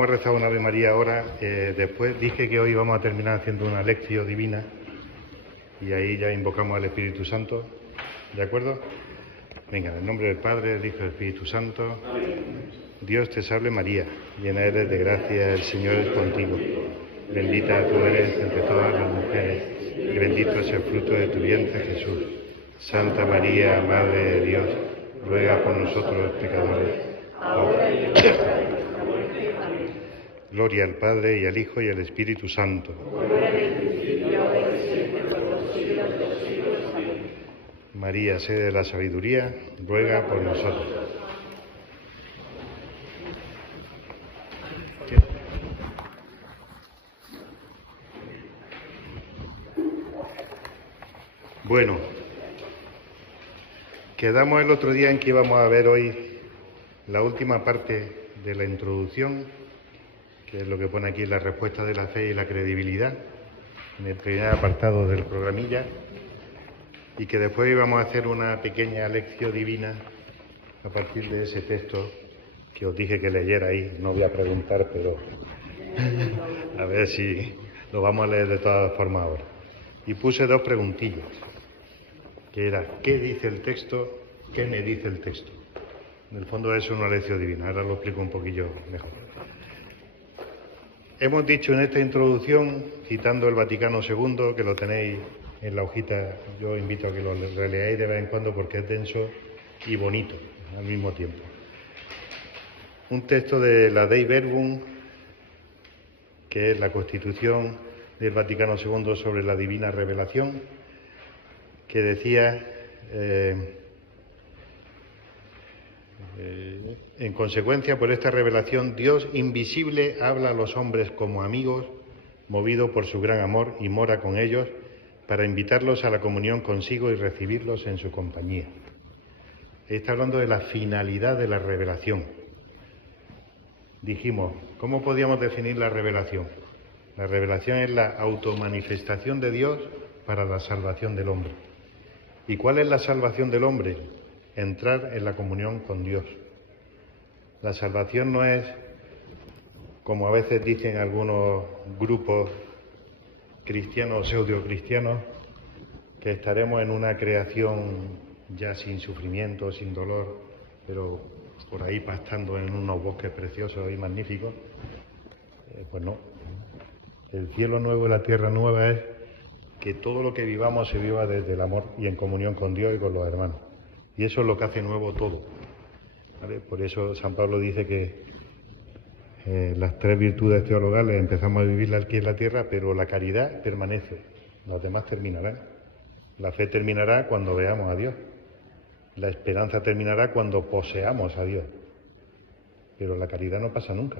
vamos a rezar una Ave María ahora. Después dije que hoy vamos a terminar haciendo una lección divina y ahí ya invocamos al Espíritu Santo. ¿De acuerdo? Venga, en el nombre del Padre, del Hijo y del Espíritu Santo. Dios te salve María, llena eres de gracia, el Señor es contigo. Bendita tú eres entre todas las mujeres y bendito es el fruto de tu vientre Jesús. Santa María, Madre de Dios, ruega por nosotros los pecadores, ahora y en la hora de nuestra muerte. Amén. Gloria al Padre y al Hijo y al Espíritu Santo. Como era en el principio, ahora y siempre, por los siglos de los siglos. Amén. María, sede de la sabiduría, ruega por nosotros. Bueno, quedamos el otro día en que íbamos a ver hoy la última parte de la introducción, que es lo que pone aquí la respuesta de la fe y la credibilidad, en el primer apartado del programilla, y que después íbamos a hacer una pequeña lección divina a partir de ese texto que os dije que leyera ahí. No voy a preguntar, pero a ver si lo vamos a leer de todas formas ahora. Y puse dos preguntillas, que era, ¿qué dice el texto? ¿Qué me dice el texto? En el fondo es una lección divina, ahora lo explico un poquillo mejor. Hemos dicho en esta introducción, citando el Vaticano II, que lo tenéis en la hojita, yo invito a que lo releáis de vez en cuando porque es denso y bonito al mismo tiempo. Un texto de la Dei Verbum, que es la Constitución del Vaticano II sobre la Divina Revelación, que decía, en consecuencia, por esta revelación, Dios invisible habla a los hombres como amigos, movido por su gran amor, y mora con ellos para invitarlos a la comunión consigo y recibirlos en su compañía. Está hablando de la finalidad de la revelación. Dijimos, ¿cómo podíamos definir la revelación? La revelación es la automanifestación de Dios para la salvación del hombre. ¿Y cuál es la salvación del hombre? Entrar en la comunión con Dios. La salvación no es, como a veces dicen algunos grupos cristianos o pseudo-cristianos, que estaremos en una creación ya sin sufrimiento, sin dolor, pero por ahí pastando en unos bosques preciosos y magníficos. Pues no. El cielo nuevo y la tierra nueva es que todo lo que vivamos se viva desde el amor y en comunión con Dios y con los hermanos. Y eso es lo que hace nuevo todo, ¿vale? Por eso San Pablo dice que las tres virtudes teologales empezamos a vivirlas aquí en la tierra, pero la caridad permanece, las demás terminarán. La fe terminará cuando veamos a Dios. La esperanza terminará cuando poseamos a Dios. Pero la caridad no pasa nunca,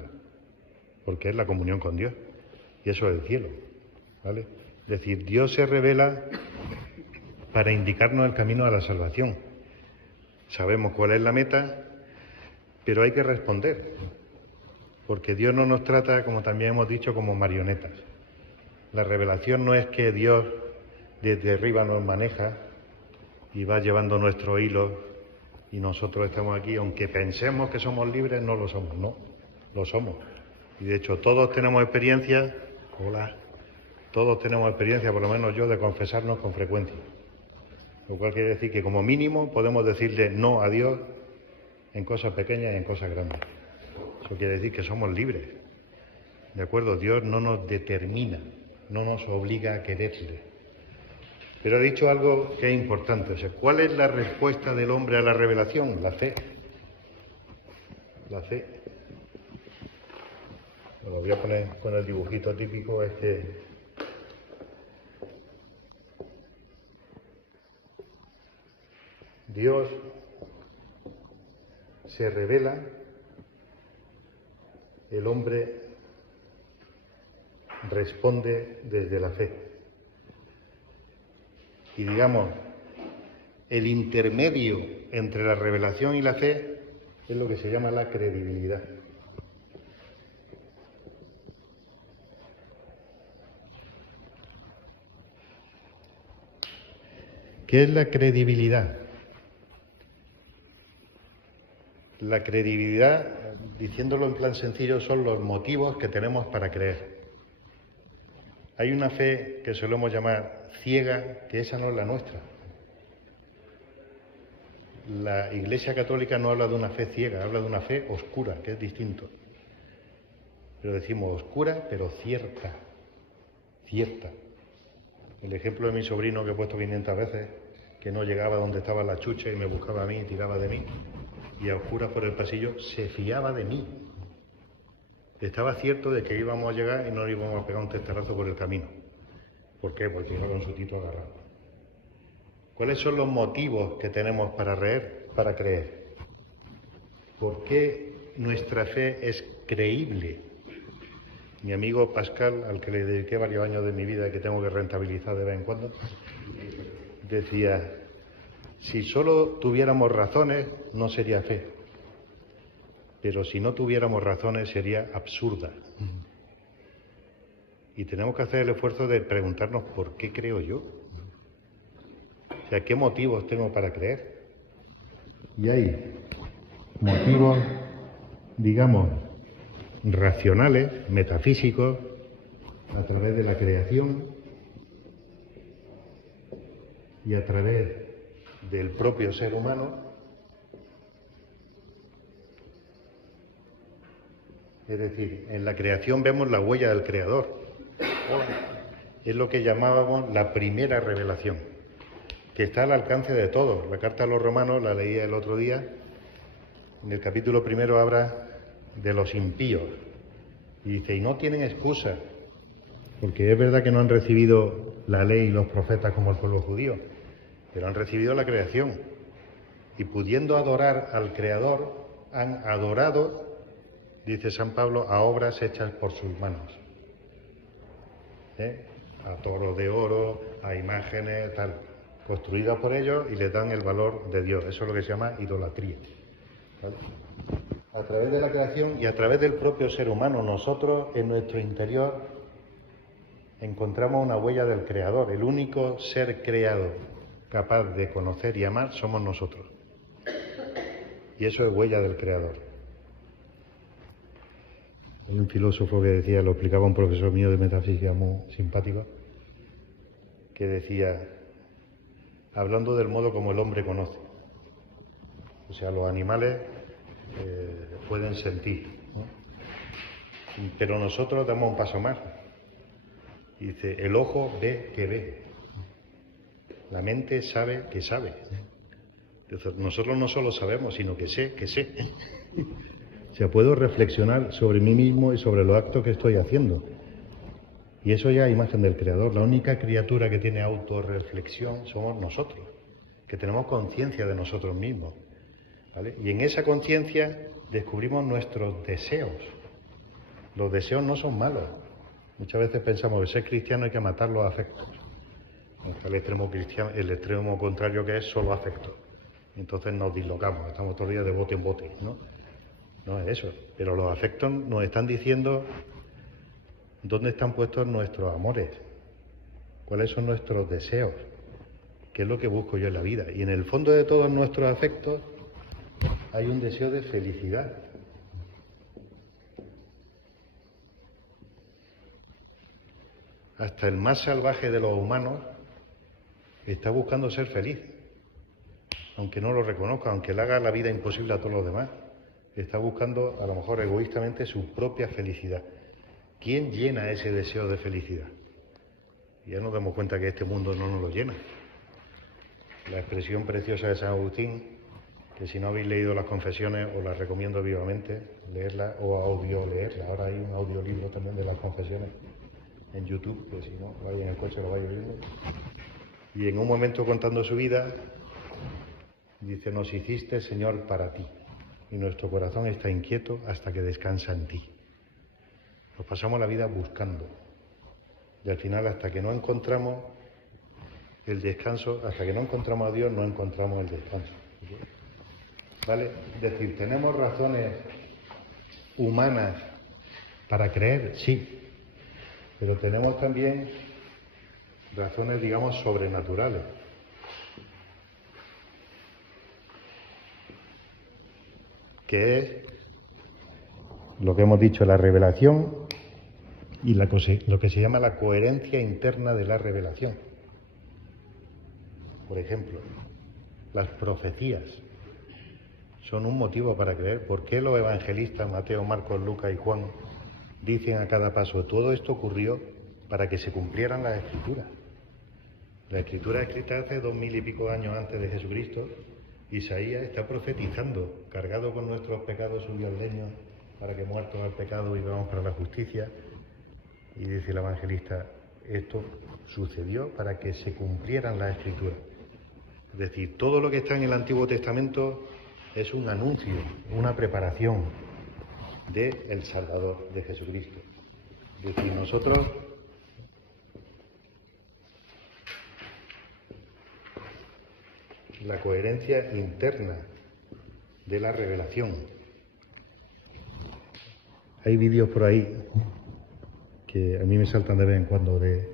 porque es la comunión con Dios. Y eso es el cielo, ¿vale? Es decir, Dios se revela para indicarnos el camino a la salvación. Sabemos cuál es la meta, pero hay que responder, porque Dios no nos trata, como también hemos dicho, como marionetas. La revelación no es que Dios desde arriba nos maneja y va llevando nuestro hilo y nosotros estamos aquí, aunque pensemos que somos libres, no lo somos, no, lo somos. Y de hecho todos tenemos experiencia, todos tenemos experiencia, por lo menos yo, de confesarnos con frecuencia. Lo cual quiere decir que como mínimo podemos decirle no a Dios en cosas pequeñas y en cosas grandes. Eso quiere decir que somos libres, ¿de acuerdo? Dios no nos determina, no nos obliga a quererle. Pero ha dicho algo que es importante. O sea, ¿cuál es la respuesta del hombre a la revelación? La fe. La fe. Lo voy a poner con el dibujito típico, es que Dios se revela, el hombre responde desde la fe. Y digamos, el intermedio entre la revelación y la fe es lo que se llama la credibilidad. ¿Qué es la credibilidad? La credibilidad, diciéndolo en plan sencillo, son los motivos que tenemos para creer. Hay una fe que solemos llamar ciega, que esa no es la nuestra. La Iglesia Católica no habla de una fe ciega, habla de una fe oscura, que es distinto. Pero decimos oscura, pero cierta. Cierta. El ejemplo de mi sobrino que he puesto 500 veces, que no llegaba donde estaba la chucha y me buscaba a mí y tiraba de mí, y a oscuras por el pasillo se fiaba de mí. Estaba cierto de que íbamos a llegar y no le íbamos a pegar un testarazo por el camino. ¿Por qué? Porque iba con su tito agarrado. ¿Cuáles son los motivos que tenemos para creer? ¿Por qué nuestra fe es creíble? Mi amigo Pascal, al que le dediqué varios años de mi vida y que tengo que rentabilizar de vez en cuando, decía, si solo tuviéramos razones, no sería fe. Pero si no tuviéramos razones, sería absurda. Y tenemos que hacer el esfuerzo de preguntarnos por qué creo yo. O sea, ¿qué motivos tengo para creer? Y hay motivos, digamos, racionales, metafísicos, a través de la creación y a través del propio ser humano. Es decir, en la creación vemos la huella del Creador. Es lo que llamábamos la primera revelación, que está al alcance de todos. La carta a los romanos, la leía el otro día, en el capítulo primero habla de los impíos. Y dice, y no tienen excusa, porque es verdad que no han recibido la ley y los profetas como el pueblo judío, pero han recibido la creación. Y pudiendo adorar al Creador, han adorado, dice San Pablo, a obras hechas por sus manos. A toros de oro, a imágenes, tal, construidas por ellos y les dan el valor de Dios. Eso es lo que se llama idolatría. ¿Vale? A través de la creación y a través del propio ser humano, nosotros en nuestro interior encontramos una huella del Creador. El único ser creado capaz de conocer y amar somos nosotros. Y eso es huella del Creador. Hay un filósofo que decía, lo explicaba un profesor mío de metafísica muy simpático, que decía, hablando del modo como el hombre conoce. O sea, los animales pueden sentir, ¿no? Pero nosotros damos un paso más. Y dice, el ojo ve que ve. La mente sabe que sabe. Entonces, nosotros no solo sabemos, sino que sé que sé. O sea, puedo reflexionar sobre mí mismo y sobre los actos que estoy haciendo. Y eso ya es imagen del Creador. La única criatura que tiene autorreflexión somos nosotros, que tenemos conciencia de nosotros mismos, ¿vale? Y en esa conciencia descubrimos nuestros deseos. Los deseos no son malos. Muchas veces pensamos que ser cristiano hay que matar los afectos. Está el extremo cristiano, el extremo contrario, que es solo afecto. Entonces nos dislocamos, estamos todos los días de bote en bote, ¿no? No es eso, pero los afectos nos están diciendo dónde están puestos nuestros amores, cuáles son nuestros deseos, qué es lo que busco yo en la vida. Y en el fondo de todos nuestros afectos hay un deseo de felicidad. Hasta el más salvaje de los humanos está buscando ser feliz, aunque no lo reconozca, aunque le haga la vida imposible a todos los demás. Está buscando, a lo mejor egoístamente, su propia felicidad. ¿Quién llena ese deseo de felicidad? Y ya nos damos cuenta que este mundo no nos lo llena. La expresión preciosa de San Agustín, que si no habéis leído las confesiones, os las recomiendo vivamente, leerlas o audio leerlas. Ahora hay un audiolibro también de las confesiones en YouTube, que si no, vais en el coche lo vais oyendo. Y en un momento, contando su vida, dice, nos hiciste, Señor, para ti. Y nuestro corazón está inquieto hasta que descansa en ti. Nos pasamos la vida buscando. Y al final, hasta que no encontramos el descanso, hasta que no encontramos a Dios, no encontramos el descanso. ¿Vale? Es decir, ¿tenemos razones humanas para creer? Sí. Pero tenemos también razones, digamos, sobrenaturales. Que es lo que hemos dicho, la revelación y lo que se llama la coherencia interna de la revelación. Por ejemplo, las profecías son un motivo para creer. ¿Por qué los evangelistas Mateo, Marcos, Lucas y Juan dicen a cada paso, todo esto ocurrió para que se cumplieran las Escrituras? La Escritura escrita hace 2000 y pico años antes de Jesucristo. Isaías está profetizando, cargado con nuestros pecados subió al leño, para que muertos al pecado vivamos para la justicia. Y dice el evangelista, esto sucedió para que se cumplieran las Escrituras. Es decir, todo lo que está en el Antiguo Testamento es un anuncio, una preparación del Salvador, de Jesucristo. Es decir, nosotros la coherencia interna de la revelación. Hay vídeos por ahí que a mí me saltan de vez en cuando de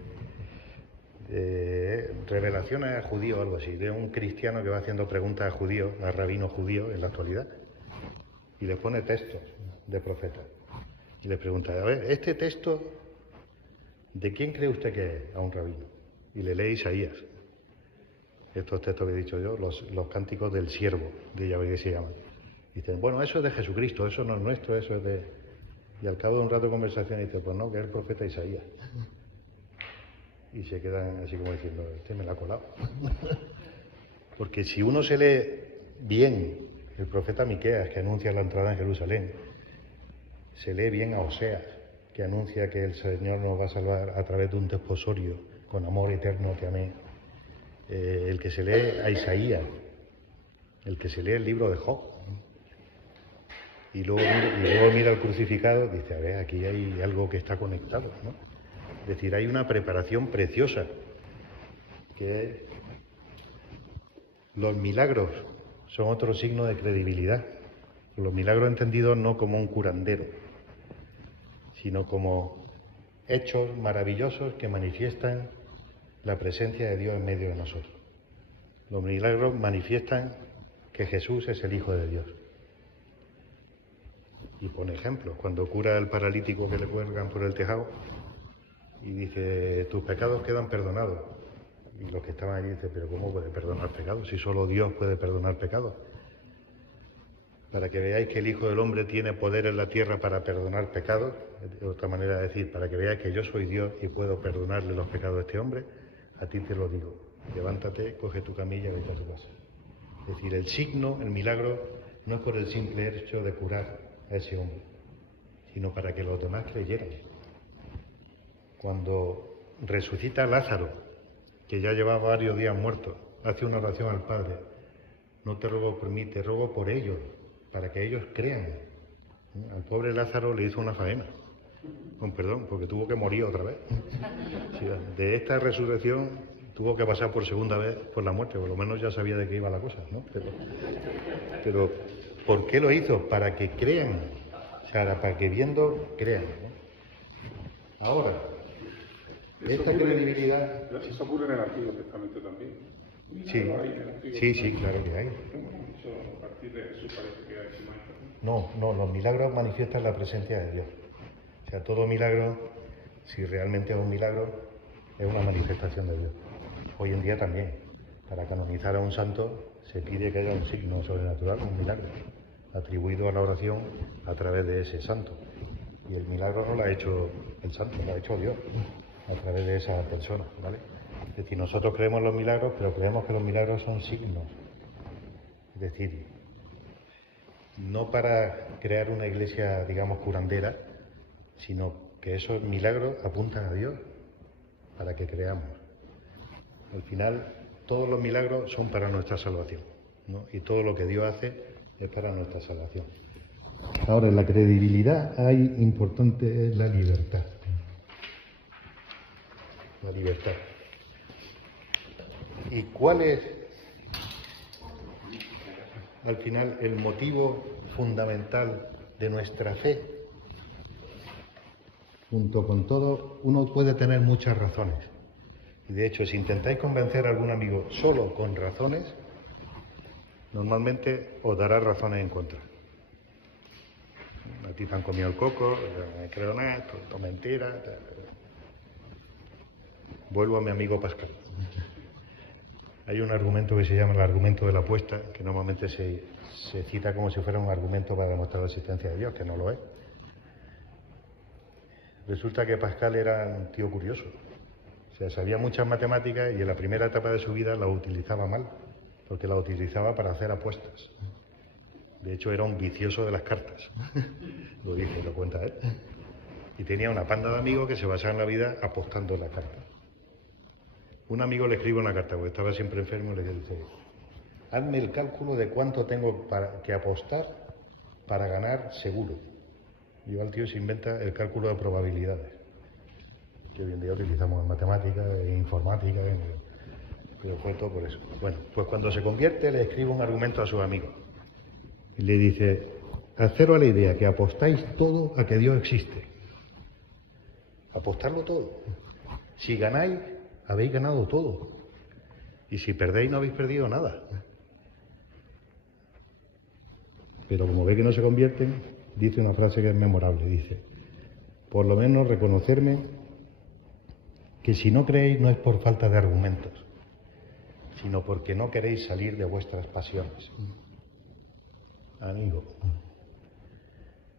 revelaciones a judíos o algo así, de un cristiano que va haciendo preguntas a judíos, a rabinos judíos en la actualidad, y les pone textos de profetas. Y les pregunta, a ver, ¿este texto de quién cree usted que es? A un rabino. Y le lee Isaías. Estos textos que he dicho yo, los cánticos del siervo, de Yahvé que se llaman. Dicen, bueno, eso es de Jesucristo, eso no es nuestro, eso es de... Y al cabo de un rato de conversación dice, pues no, que es el profeta Isaías. Y se quedan así como diciendo, este me la ha colado. Porque si uno se lee bien el profeta Miqueas, que anuncia la entrada en Jerusalén, se lee bien a Oseas, que anuncia que el Señor nos va a salvar a través de un desposorio, con amor eterno que amé. El que se lee a Isaías, el que se lee el libro de Job, y luego mira al crucificado, dice, a ver, aquí hay algo que está conectado, ¿no? Es decir, hay una preparación preciosa, que los milagros son otro signo de credibilidad. Los milagros entendidos no como un curandero, sino como hechos maravillosos que manifiestan la presencia de Dios en medio de nosotros. Los milagros manifiestan que Jesús es el Hijo de Dios. Y pone ejemplos, cuando cura al paralítico que le cuelgan por el tejado y dice, tus pecados quedan perdonados. Y los que estaban allí dicen, pero ¿cómo puede perdonar pecados? Si solo Dios puede perdonar pecados. Para que veáis que el Hijo del Hombre tiene poder en la tierra para perdonar pecados, de otra manera de decir, para que veáis que yo soy Dios y puedo perdonarle los pecados a este hombre, a ti te lo digo, levántate, coge tu camilla y vete a tu casa. Es decir, el signo, el milagro, no es por el simple hecho de curar a ese hombre, sino para que los demás creyeran. Cuando resucita Lázaro, que ya llevaba varios días muerto, hace una oración al Padre, no te ruego por mí, te ruego por ellos, para que ellos crean. Al pobre Lázaro le hizo una faena, con perdón, porque tuvo que morir otra vez. De esta resurrección tuvo que pasar por segunda vez por la muerte, por lo menos ya sabía de qué iba la cosa, ¿no? Pero ¿por qué lo hizo? Para que crean, o sea, para que viendo crean, ¿no? Ahora, esta credibilidad... Eso ocurre en el Antiguo Testamento también. Sí, claro que hay. A partir de Jesús parece que hay más. No, los milagros manifiestan la presencia de Dios. O sea, todo milagro, si realmente es un milagro, es una manifestación de Dios. Hoy en día también, para canonizar a un santo, se pide que haya un signo sobrenatural, un milagro, atribuido a la oración a través de ese santo. Y el milagro no lo ha hecho el santo, lo ha hecho Dios, a través de esa persona, ¿vale? Es decir, nosotros creemos en los milagros, pero creemos que los milagros son signos. Es decir, no para crear una iglesia, digamos, curandera, sino que esos milagros apuntan a Dios para que creamos. Al final, todos los milagros son para nuestra salvación, ¿no? Y todo lo que Dios hace es para nuestra salvación. Ahora, en la credibilidad hay importante la libertad. La libertad. ¿Y cuál es, al final, el motivo fundamental de nuestra fe? Junto con todo, uno puede tener muchas razones. Y de hecho, si intentáis convencer a algún amigo solo con razones, normalmente os dará razones en contra. ti te han comido el coco, yo no me creo nada, esto es mentira. Vuelvo a mi amigo Pascal. Hay un argumento que se llama el argumento de la apuesta, que normalmente se cita como si fuera un argumento para demostrar la existencia de Dios, que no lo es. Resulta que Pascal era un tío curioso. O sea, sabía muchas matemáticas y en la primera etapa de su vida las utilizaba mal, porque las utilizaba para hacer apuestas. De hecho, era un vicioso de las cartas. Lo dice, lo cuenta él. Y tenía una panda de amigos que se basaban la vida apostando en las cartas. Un amigo le escribe una carta, porque estaba siempre enfermo, y le dice: hazme el cálculo de cuánto tengo que apostar para ganar seguro. Y al tío se inventa el cálculo de probabilidades, que hoy en día utilizamos en matemáticas, en informática, pero fue todo por eso. Bueno, pues cuando se convierte le escribe un argumento a sus amigos. Y le dice: haceros a la idea que apostáis todo a que Dios existe. Apostarlo todo. Si ganáis, habéis ganado todo. Y si perdéis, no habéis perdido nada. Pero como ve que no se convierten, dice una frase que es memorable. Dice: por lo menos reconocerme que si no creéis no es por falta de argumentos, sino porque no queréis salir de vuestras pasiones. Amigo,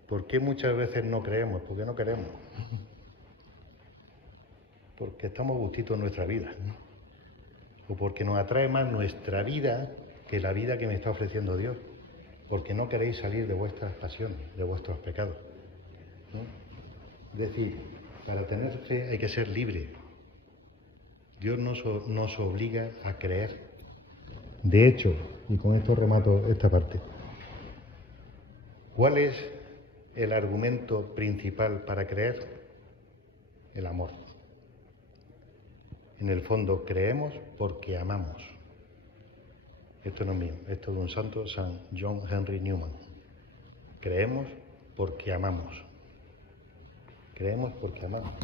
¿por qué muchas veces no creemos? ¿Por qué no queremos? Porque estamos gustitos en nuestra vida, o porque nos atrae más nuestra vida que la vida que me está ofreciendo Dios, porque no queréis salir de vuestras pasiones, de vuestros pecados, ¿no? Es decir, para tener fe hay que ser libre. Dios nos obliga a creer. De hecho, y con esto remato esta parte, ¿cuál es el argumento principal para creer? El amor. En el fondo, creemos porque amamos. Esto no es mío, esto es de un santo, San John Henry Newman. Creemos porque amamos. Creemos porque amamos.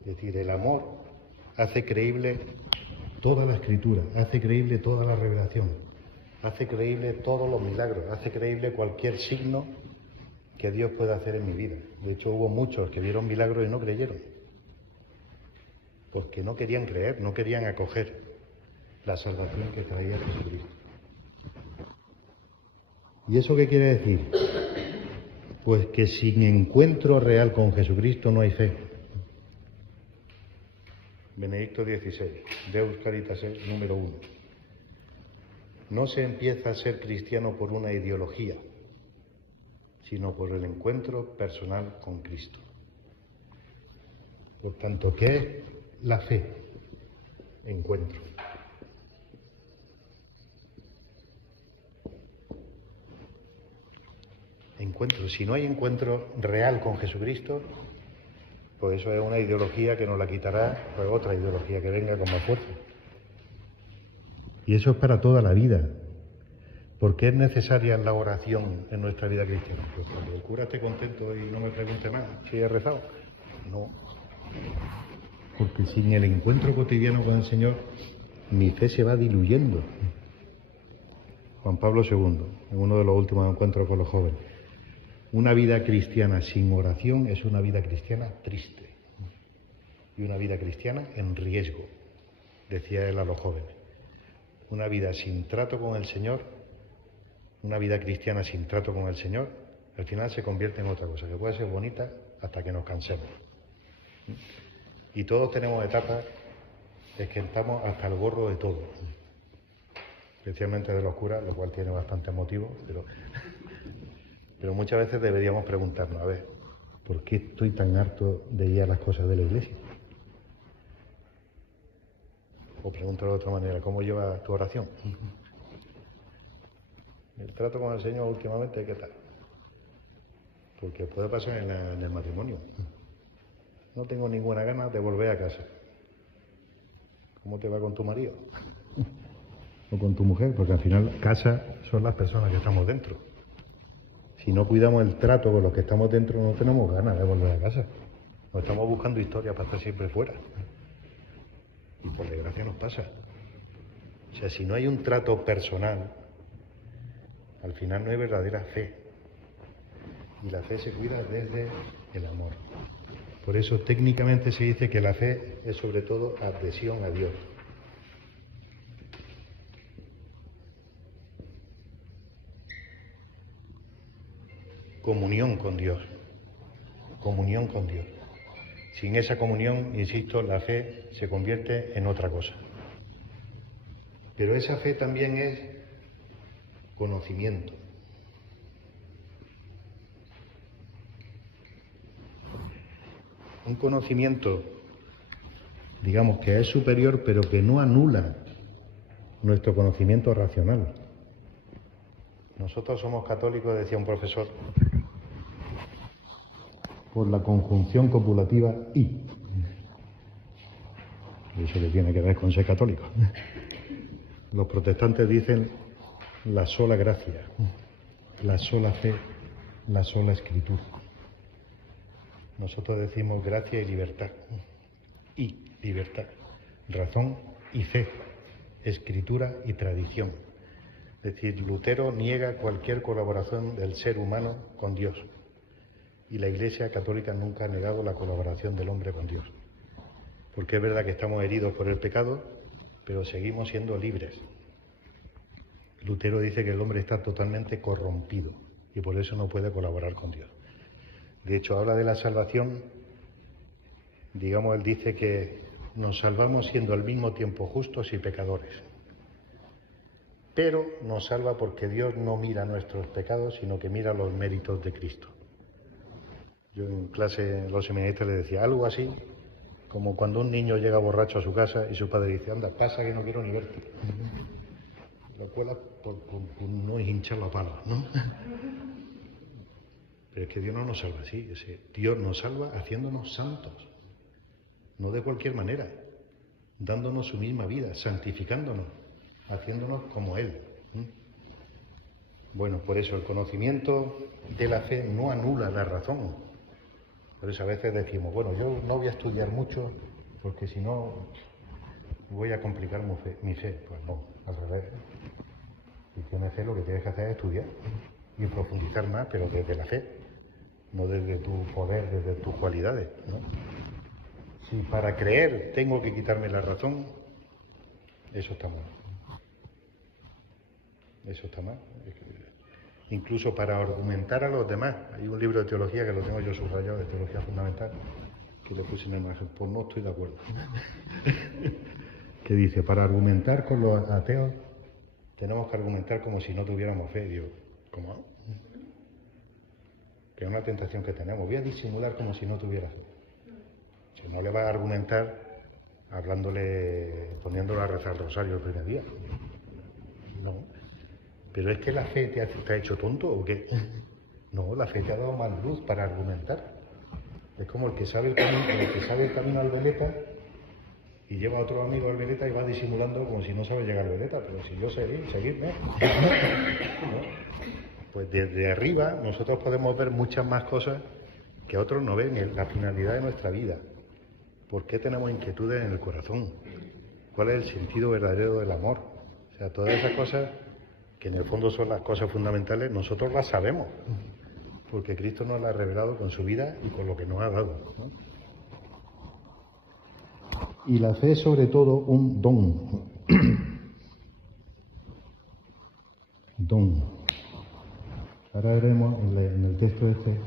Es decir, el amor hace creíble toda la Escritura, hace creíble toda la revelación, hace creíble todos los milagros, hace creíble cualquier signo que Dios puede hacer en mi vida. De hecho, hubo muchos que vieron milagros y no creyeron, porque no querían creer, no querían acoger la salvación que traía Jesucristo. ¿Y eso qué quiere decir? Pues que sin encuentro real con Jesucristo no hay fe. Benedicto XVI, Deus Caritas número 1. No se empieza a ser cristiano por una ideología, sino por el encuentro personal con Cristo. Por tanto, ¿qué es la fe? Encuentro. Encuentro. Si no hay encuentro real con Jesucristo, pues eso es una ideología que nos la quitará pues otra ideología que venga con más fuerza. Y eso es para toda la vida. ¿Por qué es necesaria la oración en nuestra vida cristiana? Pues cuando el cura esté contento y no me pregunte más si he rezado. No. Porque sin el encuentro cotidiano con el Señor, mi fe se va diluyendo. Juan Pablo II, en uno de los últimos encuentros con los jóvenes: una vida cristiana sin oración es una vida cristiana triste. Y una vida cristiana en riesgo, decía él a los jóvenes. Una vida sin trato con el Señor, una vida cristiana sin trato con el Señor, al final se convierte en otra cosa, que puede ser bonita hasta que nos cansemos. Y todos tenemos etapas en que estamos hasta el gorro de todo, especialmente de los curas, lo cual tiene bastante motivo, pero muchas veces deberíamos preguntarnos, a ver, ¿por qué estoy tan harto de ir a las cosas de la iglesia? O pregúntalo de otra manera, ¿cómo lleva tu oración? El trato con el Señor últimamente, ¿qué tal? Porque puede pasar en el matrimonio. No tengo ninguna gana de volver a casa. ¿Cómo te va con tu marido? O con tu mujer, porque al final casa son las personas que estamos dentro. Si no cuidamos el trato con los que estamos dentro, no tenemos ganas de volver a casa. Nos estamos buscando historias para estar siempre fuera. Y por desgracia nos pasa. O sea, si no hay un trato personal, Al final no hay verdadera fe. Y la fe se cuida desde el amor. Por eso técnicamente se dice que la fe es sobre todo adhesión a Dios. Comunión con Dios. Comunión con Dios. Sin esa comunión, insisto, la fe se convierte en otra cosa. Pero esa fe también es conocimiento. Un conocimiento, digamos, que es superior, pero que no anula nuestro conocimiento racional. Nosotros somos católicos, decía un profesor, por la conjunción copulativa y. Eso que tiene que ver con ser católico. Los protestantes dicen la sola gracia, la sola fe, la sola escritura. Nosotros decimos gracia y libertad. Y libertad. Razón y fe. Escritura y tradición. Es decir, Lutero niega cualquier colaboración del ser humano con Dios. Y la Iglesia Católica nunca ha negado la colaboración del hombre con Dios. Porque es verdad que estamos heridos por el pecado, pero seguimos siendo libres. Lutero dice que el hombre está totalmente corrompido y por eso no puede colaborar con Dios. De hecho, habla de la salvación, digamos, él dice que nos salvamos siendo al mismo tiempo justos y pecadores. Pero nos salva porque Dios no mira nuestros pecados, sino que mira los méritos de Cristo. Yo en clase, los seminaristas les decía algo así, como cuando un niño llega borracho a su casa y su padre dice, anda, pasa que no quiero ni verte. La cuela por no hinchar la pala, ¿no? Pero es que Dios no nos salva así. Dios nos salva haciéndonos santos. No de cualquier manera. Dándonos su misma vida, santificándonos, haciéndonos como Él. Bueno, por eso el conocimiento de la fe no anula la razón. Por eso a veces decimos, bueno, yo no voy a estudiar mucho porque si no voy a complicar mi fe. Pues no, al revés. Si tienes fe, lo que tienes que hacer es estudiar y profundizar más, pero desde la fe, no desde tu poder, desde tus cualidades, ¿no? Si para creer tengo que quitarme la razón, eso está mal. Eso está mal. Incluso para argumentar a los demás. Hay un libro de teología que lo tengo yo subrayado, de teología fundamental, que le puse en la imagen, pues no estoy de acuerdo. Que dice, para argumentar con los ateos, tenemos que argumentar como si no tuviéramos fe. Digo, ¿cómo? Que es una tentación que tenemos. Voy a disimular como si no tuviera fe. Si no le vas a argumentar poniéndolo a rezar el rosario el primer día. No. ¿Pero es que la fe te ha hecho tonto o qué? No, la fe te ha dado más luz para argumentar. Es como el que sabe el camino al Veleta y lleva a otro amigo al Veleta y va disimulando como si no sabe llegar al Veleta. Pero si yo seguirme. ¿No? Pues desde arriba nosotros podemos ver muchas más cosas que otros no ven, la finalidad de nuestra vida. ¿Por qué tenemos inquietudes en el corazón? ¿Cuál es el sentido verdadero del amor? O sea, todas esas cosas que en el fondo son las cosas fundamentales, nosotros las sabemos, porque Cristo nos las ha revelado con su vida y con lo que nos ha dado, ¿no? Y la fe es sobre todo un don. Don. Ahora veremos en el texto este,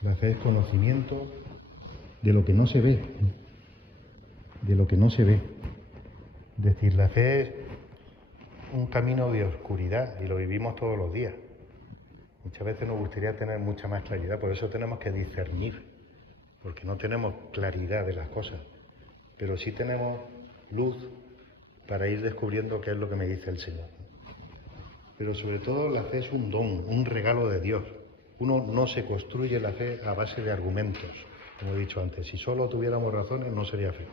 la fe es conocimiento de lo que no se ve, de lo que no se ve. Es decir, la fe es un camino de oscuridad y lo vivimos todos los días. Muchas veces nos gustaría tener mucha más claridad, por eso tenemos que discernir, porque no tenemos claridad de las cosas, pero sí tenemos luz para ir descubriendo qué es lo que me dice el Señor. Pero sobre todo la fe es un don, un regalo de Dios. Uno no se construye la fe a base de argumentos, como he dicho antes. Si solo tuviéramos razones no sería fe.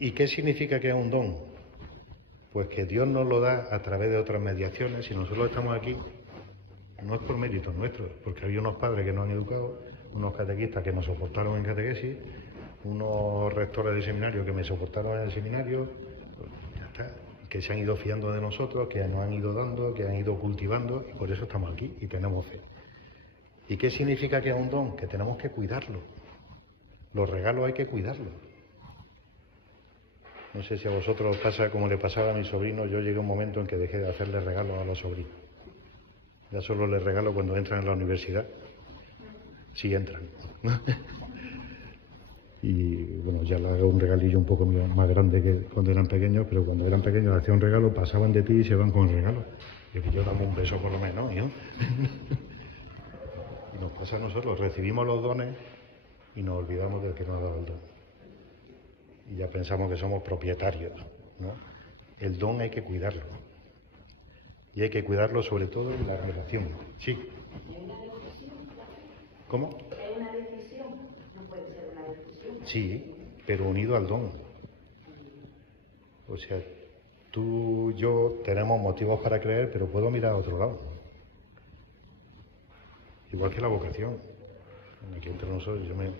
¿Y qué significa que es un don? Pues que Dios nos lo da a través de otras mediaciones. Si nosotros estamos aquí, no es por méritos nuestros, porque había unos padres que nos han educado, unos catequistas que nos soportaron en catequesis, unos rectores de seminario que me soportaron en el seminario. Pues ya está. que se han ido fiando de nosotros, que nos han ido dando, que han ido cultivando, y por eso estamos aquí y tenemos fe. ¿Y qué significa que es un don? Que tenemos que cuidarlo. Los regalos hay que cuidarlos. No sé si a vosotros os pasa como le pasaba a mi sobrino. Yo llegué a un momento en que dejé de hacerle regalos a los sobrinos. Ya solo les regalo cuando entran en la universidad. Si entran. Y bueno, ya le hago un regalillo un poco más grande que cuando eran pequeños, pero cuando eran pequeños hacía un regalo, pasaban de ti y se van con el regalo. Y yo dame un beso por lo menos, ¿no? Y nos pasa a nosotros, recibimos los dones y nos olvidamos del que nos ha dado el don. Y ya pensamos que somos propietarios, ¿no? El don hay que cuidarlo. Y hay que cuidarlo sobre todo en la relación. Sí. ¿Cómo? ¿Hay una decisión? No puede ser una decisión. Sí, pero unido al don. O sea, tú, yo tenemos motivos para creer, pero puedo mirar a otro lado. Igual que la vocación. Aquí entre nosotros, yo me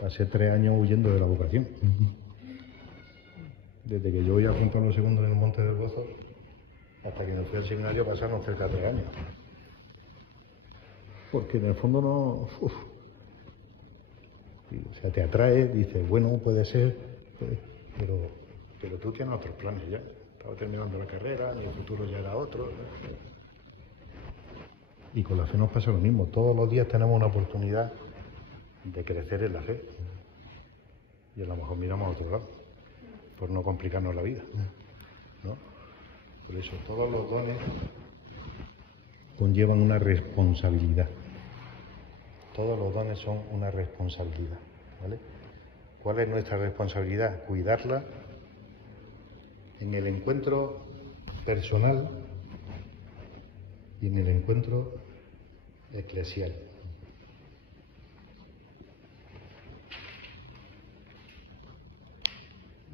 pasé 3 años huyendo de la vocación. Desde que yo iba a Juan Pablo II en el Monte del Gozo, hasta que me fui al seminario pasaron cerca de 3 años. Porque en el fondo no... O sea, te atrae, dices, bueno, puede ser, pero tú tienes otros planes ya. Estaba terminando la carrera, mi futuro ya era otro. Y con la fe nos pasa lo mismo. Todos los días tenemos una oportunidad de crecer en la fe. Y a lo mejor miramos a otro lado, por no complicarnos la vida, ¿no? Por eso todos los dones conllevan una responsabilidad. Todos los dones son una responsabilidad, ¿vale? ¿Cuál es nuestra responsabilidad? Cuidarla en el encuentro personal y en el encuentro eclesial.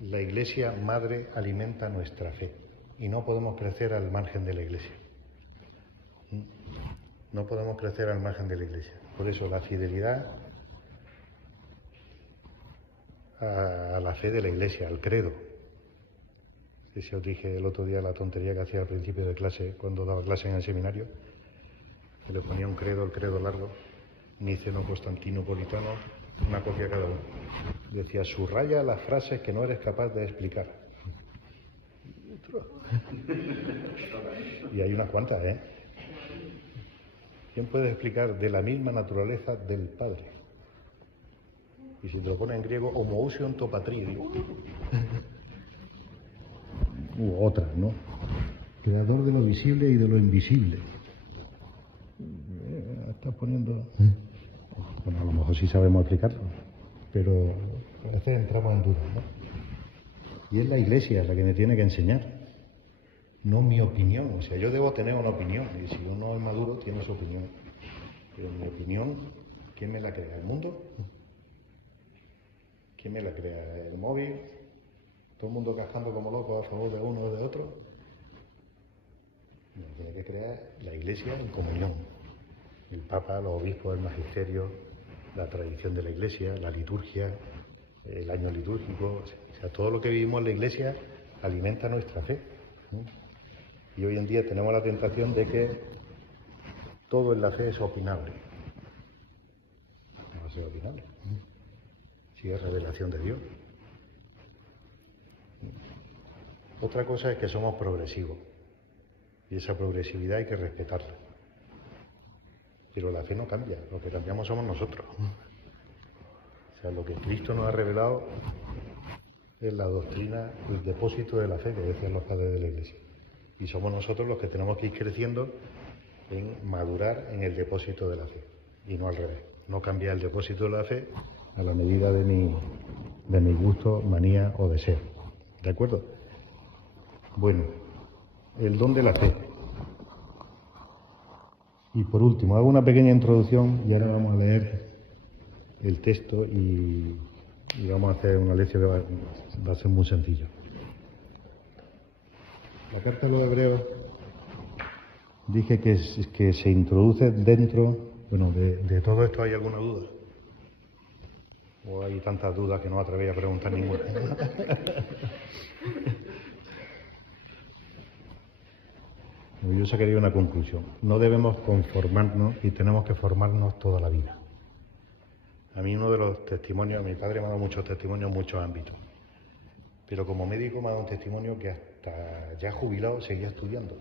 La Iglesia Madre alimenta nuestra fe y no podemos crecer al margen de la Iglesia. No podemos crecer al margen de la Iglesia. Por eso la fidelidad a la fe de la Iglesia, al credo. Si os dije el otro día la tontería que hacía al principio de clase, cuando daba clase en el seminario, que le ponía un credo, el credo largo, Niceno, Constantinopolitano, una copia cada uno. Decía, subraya las frases que no eres capaz de explicar. Y hay unas cuantas, ¿eh? ¿Quién puede explicar de la misma naturaleza del Padre? Y si te lo pone en griego, homoousion to patri, digo. U otras, ¿no? Creador de lo visible y de lo invisible. Estás poniendo... Bueno, a lo mejor sí sabemos explicarlo, pero a veces entramos en dudas, ¿no? Y es la Iglesia la que me tiene que enseñar, no mi opinión. O sea, yo debo tener una opinión, y si uno es maduro, tiene su opinión. Pero mi opinión, ¿quién me la crea? ¿El mundo? ¿Quién me la crea? ¿El móvil? ¿Todo el mundo cascando como loco a favor de uno o de otro? No, tiene que crear la Iglesia en comunión. El Papa, los obispos, el magisterio, la tradición de la Iglesia, la liturgia, el año litúrgico. O sea, todo lo que vivimos en la Iglesia alimenta nuestra fe. Y hoy en día tenemos la tentación de que todo en la fe es opinable. No va a ser opinable. Si es revelación de Dios. Otra cosa es que somos progresivos. Y esa progresividad hay que respetarla. Pero la fe no cambia, lo que cambiamos somos nosotros. O sea, lo que Cristo nos ha revelado es la doctrina, el depósito de la fe que decían los padres de la Iglesia. Y somos nosotros los que tenemos que ir creciendo en madurar en el depósito de la fe. Y no al revés. No cambiar el depósito de la fe a la medida de mi gusto, manía o deseo. ¿De acuerdo? Bueno, el don de la fe. Y por último, hago una pequeña introducción y ahora vamos a leer el texto y vamos a hacer una lección que va a ser muy sencillo. La carta a los Hebreos dije que se introduce dentro, bueno, de todo esto. ¿Hay alguna duda? ¿O hay tantas dudas que no atrevéis a preguntar ninguna? Yo sacaría una conclusión. No debemos conformarnos y tenemos que formarnos toda la vida. A mí uno de los testimonios, mi padre me ha dado muchos testimonios en muchos ámbitos, pero como médico me ha dado un testimonio que hasta ya jubilado seguía estudiando.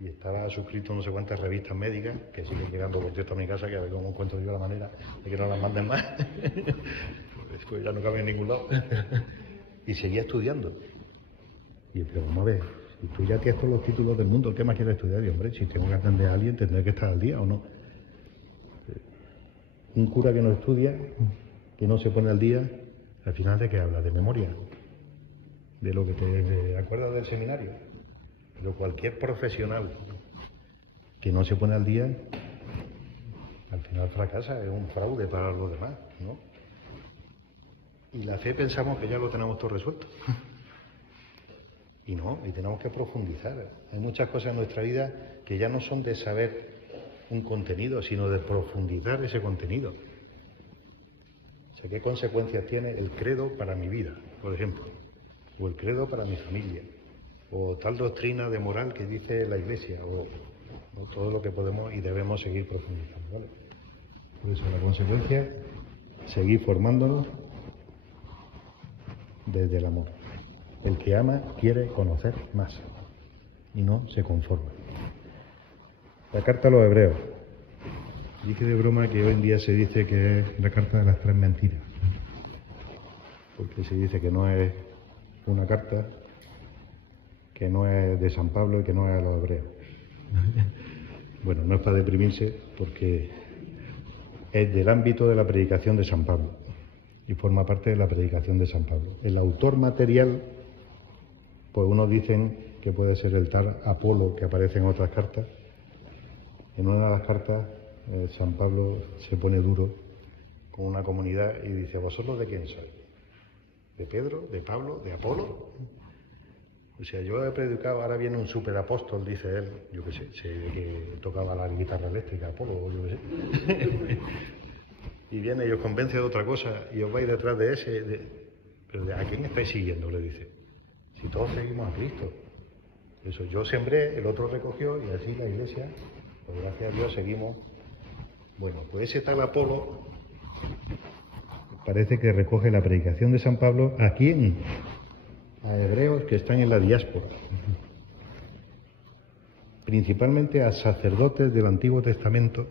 Y estaba suscrito a no sé cuántas revistas médicas, que siguen llegando, por cierto, a mi casa, que a ver cómo encuentro yo la manera de que no las manden más, pues ya no cabe en ningún lado. Y seguía estudiando. Y pero vamos a ver, si tú ya tienes todos los títulos del mundo, ¿qué más quieres estudiar? Y hombre, si tengo que atender a alguien, tendré que estar al día, ¿o no? Un cura que no estudia, que no se pone al día, al final ¿de qué habla? De memoria, de lo que te acuerdas del seminario. Pero cualquier profesional que no se pone al día, al final fracasa, es un fraude para los demás, ¿no? Y la fe pensamos que ya lo tenemos todo resuelto. Y no, y tenemos que profundizar. Hay muchas cosas en nuestra vida que ya no son de saber un contenido, sino de profundizar ese contenido. O sea, ¿qué consecuencias tiene el credo para mi vida, por ejemplo? O el credo para mi familia. O tal doctrina de moral que dice la Iglesia. O todo lo que podemos y debemos seguir profundizando, ¿vale? Por eso la consecuencia, seguir formándonos desde el amor. El que ama quiere conocer más y no se conforma. La carta a los hebreos. Dije de broma que hoy en día se dice que es la carta de las 3 mentiras. Porque se dice que no es una carta, que no es de San Pablo y que no es a los hebreos. Bueno, no es para deprimirse porque es del ámbito de la predicación de San Pablo y forma parte de la predicación de San Pablo. El autor material, pues unos dicen que puede ser el tal Apolo que aparece en otras cartas. En una de las cartas, San Pablo se pone duro con una comunidad y dice: ¿vosotros de quién sois? ¿De Pedro? ¿De Pablo? ¿De Apolo? O sea, yo he predicado, ahora viene un superapóstol, dice él, yo qué sé, que tocaba la guitarra eléctrica, Apolo, o yo qué sé. Y viene y os convence de otra cosa y os vais detrás de ese. ¿Pero a quién estáis siguiendo? Le dice. Si todos seguimos a Cristo. Eso, yo sembré, el otro recogió y así la Iglesia, pues gracias a Dios seguimos. Bueno, pues ese tal Apolo parece que recoge la predicación de San Pablo. ¿A quién? A hebreos que están en la diáspora. Principalmente a sacerdotes del Antiguo Testamento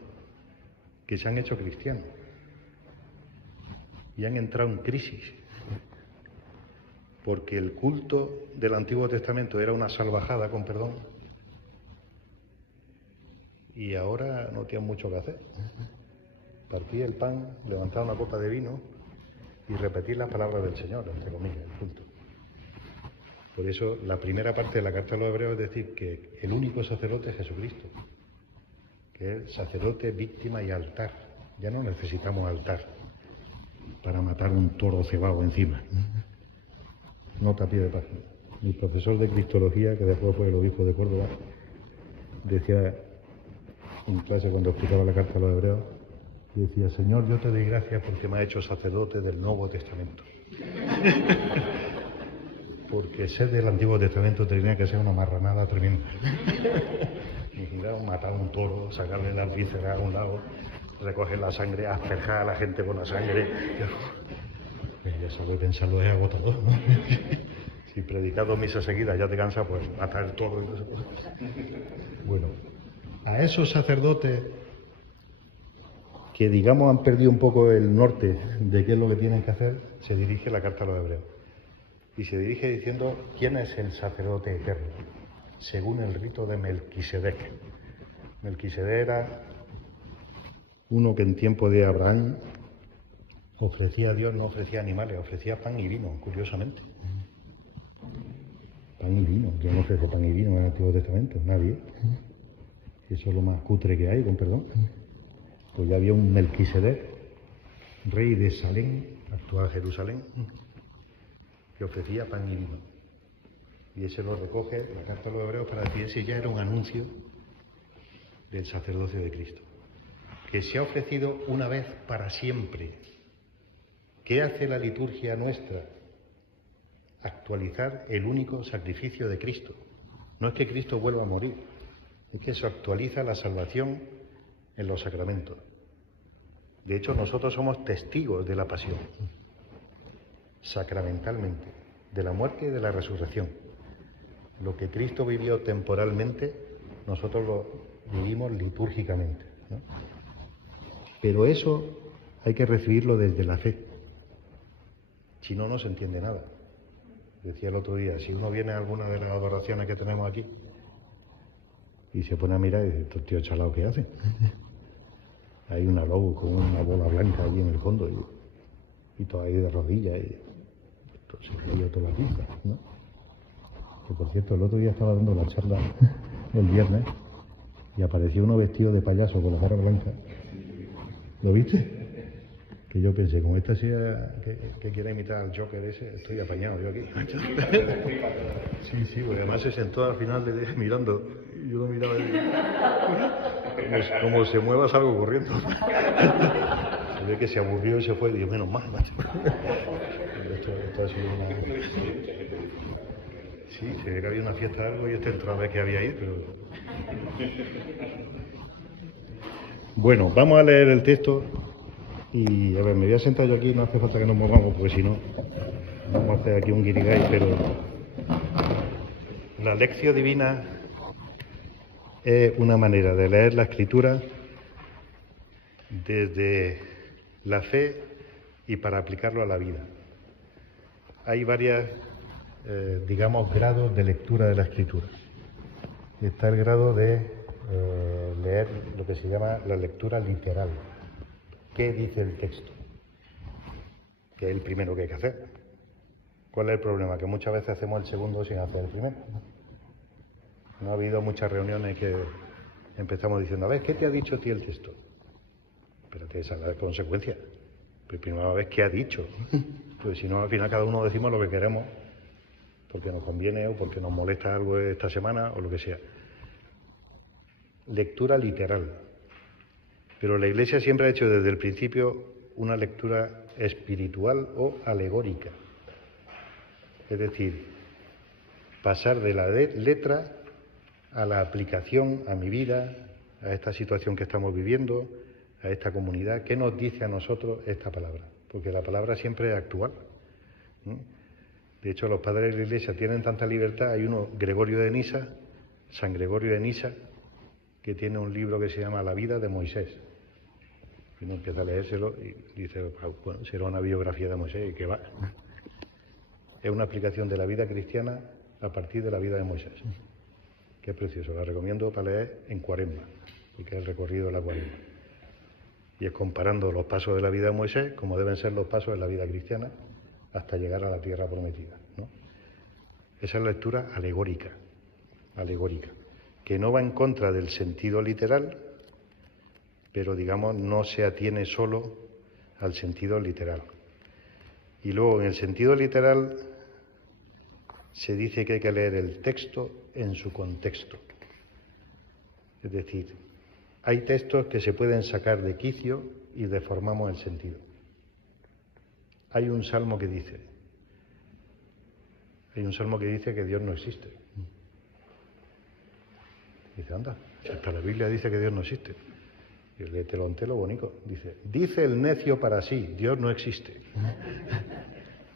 que se han hecho cristianos y han entrado en crisis. Porque el culto del Antiguo Testamento era una salvajada, con perdón, y ahora no tienen mucho que hacer. Partir el pan, levantar una copa de vino y repetir las palabras del Señor, entre comillas, el culto. Por eso la primera parte de la carta a los hebreos es decir que el único sacerdote es Jesucristo, que es sacerdote, víctima y altar. Ya no necesitamos altar para matar un toro cebado encima. Nota a pie de página. Mi profesor de Cristología, que después fue el obispo de Córdoba, decía en clase cuando explicaba la carta a los hebreos, decía: Señor, yo te doy gracias porque me ha hecho sacerdote del Nuevo Testamento. Porque ser del Antiguo Testamento tenía que ser una marranada tremenda. Matar a un toro, sacarle las vísceras a un lado, recoger la sangre, asperjar a la gente con la sangre. Ya sabes, pensarlo es agotador, ¿no? Si predicas 2 misas seguidas ya te cansa, pues matar el toro y no sé qué. Bueno, a esos sacerdotes que digamos han perdido un poco el norte de qué es lo que tienen que hacer, se dirige la carta a los hebreos. Y se dirige diciendo: ¿quién es el sacerdote eterno? Según el rito de Melquisedec. Melquisedec era uno que en tiempo de Abraham ofrecía a Dios, no ofrecía animales, ofrecía pan y vino, curiosamente. Pan y vino. ¿Quién ofrece pan y vino en el Antiguo Testamento? Nadie. Eso es lo más cutre que hay, con perdón. Pues ya había un Melquisedec, rey de Salem, actual Jerusalén, que ofrecía pan y vino. Y ese lo recoge la carta a los hebreos para decir: ese ya era un anuncio del sacerdocio de Cristo, que se ha ofrecido una vez para siempre. ¿Qué hace la liturgia nuestra? Actualizar el único sacrificio de Cristo. No es que Cristo vuelva a morir, es que se actualiza la salvación en los sacramentos. De hecho, nosotros somos testigos de la pasión, sacramentalmente, de la muerte y de la resurrección. Lo que Cristo vivió temporalmente, nosotros lo vivimos litúrgicamente, ¿no? Pero eso hay que recibirlo desde la fe. Si no, no se entiende nada. Decía el otro día, si uno viene a alguna de las adoraciones que tenemos aquí y se pone a mirar y dice, estos tíos chalados, ¿qué hacen? Hay una lobo con una bola blanca allí en el fondo y todo ahí de rodillas y esto se cayó toda la pizza, ¿no? Que por cierto, el otro día estaba dando la charla el viernes y apareció uno vestido de payaso con la cara blanca. ¿Lo viste? Que yo pensé, como esta sea que quiere imitar al Joker ese, estoy apañado yo aquí. Sí, porque además se sentó al final mirando. Y yo lo miraba y como se mueva salgo corriendo. Se ve que se aburrió y se fue y digo, menos mal, macho. Esto ha sido una... Sí, se ve que había una fiesta de algo y esta otra vez que había ahí, pero... Bueno, vamos a leer el texto y, a ver, me voy a sentar yo aquí, no hace falta que nos movamos porque si no, vamos a hacer aquí un guirigay, pero la lección divina es una manera de leer la Escritura desde la fe y para aplicarlo a la vida. Hay varias, digamos, grados de lectura de la Escritura. Está el grado de leer lo que se llama la lectura literal. ¿Qué dice el texto? Que es el primero que hay que hacer. ¿Cuál es el problema? Que muchas veces hacemos el segundo sin hacer el primero. No ha habido muchas reuniones que empezamos diciendo, a ver, ¿qué te ha dicho a ti el texto? Espérate, esa es la consecuencia. Pues primero, a ver, ¿qué ha dicho? Pues si no, al final cada uno decimos lo que queremos, porque nos conviene o porque nos molesta algo esta semana o lo que sea. Lectura literal. Pero la Iglesia siempre ha hecho desde el principio una lectura espiritual o alegórica. Es decir, pasar de la letra a la aplicación a mi vida, a esta situación que estamos viviendo, a esta comunidad. ¿Qué nos dice a nosotros esta palabra? Porque la palabra siempre es actual. De hecho, los padres de la Iglesia tienen tanta libertad. Hay uno, Gregorio de Nisa, San Gregorio de Nisa, que tiene un libro que se llama La vida de Moisés. Y uno empieza a leérselo y dice, bueno, será una biografía de Moisés, y que va. Es una explicación de la vida cristiana a partir de la vida de Moisés. Que es precioso, la recomiendo para leer en Cuaresma, porque es el recorrido de la Cuaresma. Y es comparando los pasos de la vida de Moisés, como deben ser los pasos de la vida cristiana, hasta llegar a la tierra prometida, ¿no? Esa es la lectura alegórica, que no va en contra del sentido literal, pero digamos no se atiene solo al sentido literal. Y luego en el sentido literal se dice que hay que leer el texto en su contexto. Es decir, hay textos que se pueden sacar de quicio y deformamos el sentido. Hay un salmo que dice que Dios no existe. Dice, anda, hasta la Biblia dice que Dios no existe. Y el telón bonito dice el necio para sí, Dios no existe.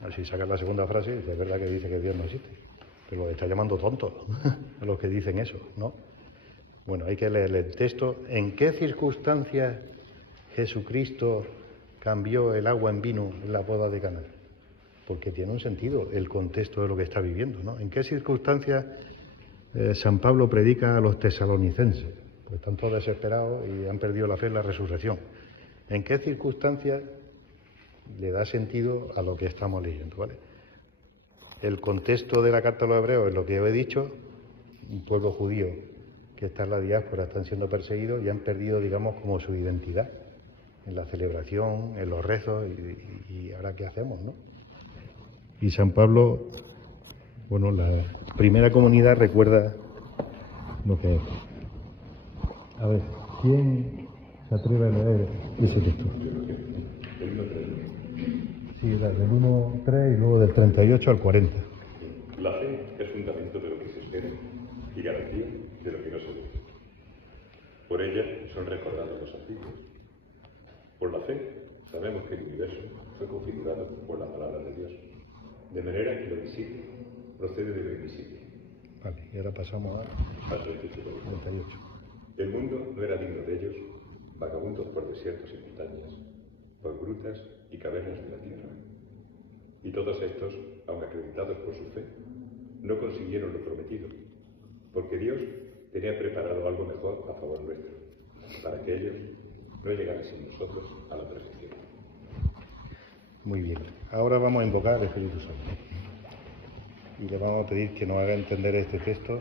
Así sacas la segunda frase y dice, es verdad que dice que Dios no existe. Pero lo está llamando tontos a los que dicen eso, ¿no? Bueno, hay que leer el texto. ¿En qué circunstancias Jesucristo cambió el agua en vino en la boda de Caná? Porque tiene un sentido el contexto de lo que está viviendo, ¿no? ¿En qué circunstancias San Pablo predica a los tesalonicenses? Pues están todos desesperados y han perdido la fe en la resurrección. ¿En qué circunstancias le da sentido a lo que estamos leyendo, ¿vale? El contexto de la carta a los hebreos es lo que yo he dicho, un pueblo judío que está en la diáspora, están siendo perseguidos y han perdido, digamos, como su identidad en la celebración, en los rezos, y ahora qué hacemos, ¿no? Y San Pablo, bueno, la primera comunidad recuerda lo que es. A ver, ¿quién se atreve a leer ese texto? Sí, del 1.3 y luego del 38 al 40. La fe es fundamento de lo que se espera y garantía de lo que no se ve. Por ella son recordados los antiguos. Por la fe, sabemos que el universo fue configurado por la palabra de Dios, de manera que lo visible procede de lo invisible. Vale, y ahora pasamos Paso 28. 38. El mundo no era digno de ellos, vagabundos por desiertos y montañas, por grutas y cavernas de la tierra. Y todos estos, aun acreditados por su fe, no consiguieron lo prometido, porque Dios tenía preparado algo mejor a favor nuestro, para que ellos no llegaran sin nosotros a la perfección. Muy bien. Ahora vamos a invocar al Espíritu Santo. Y le vamos a pedir que nos haga entender este texto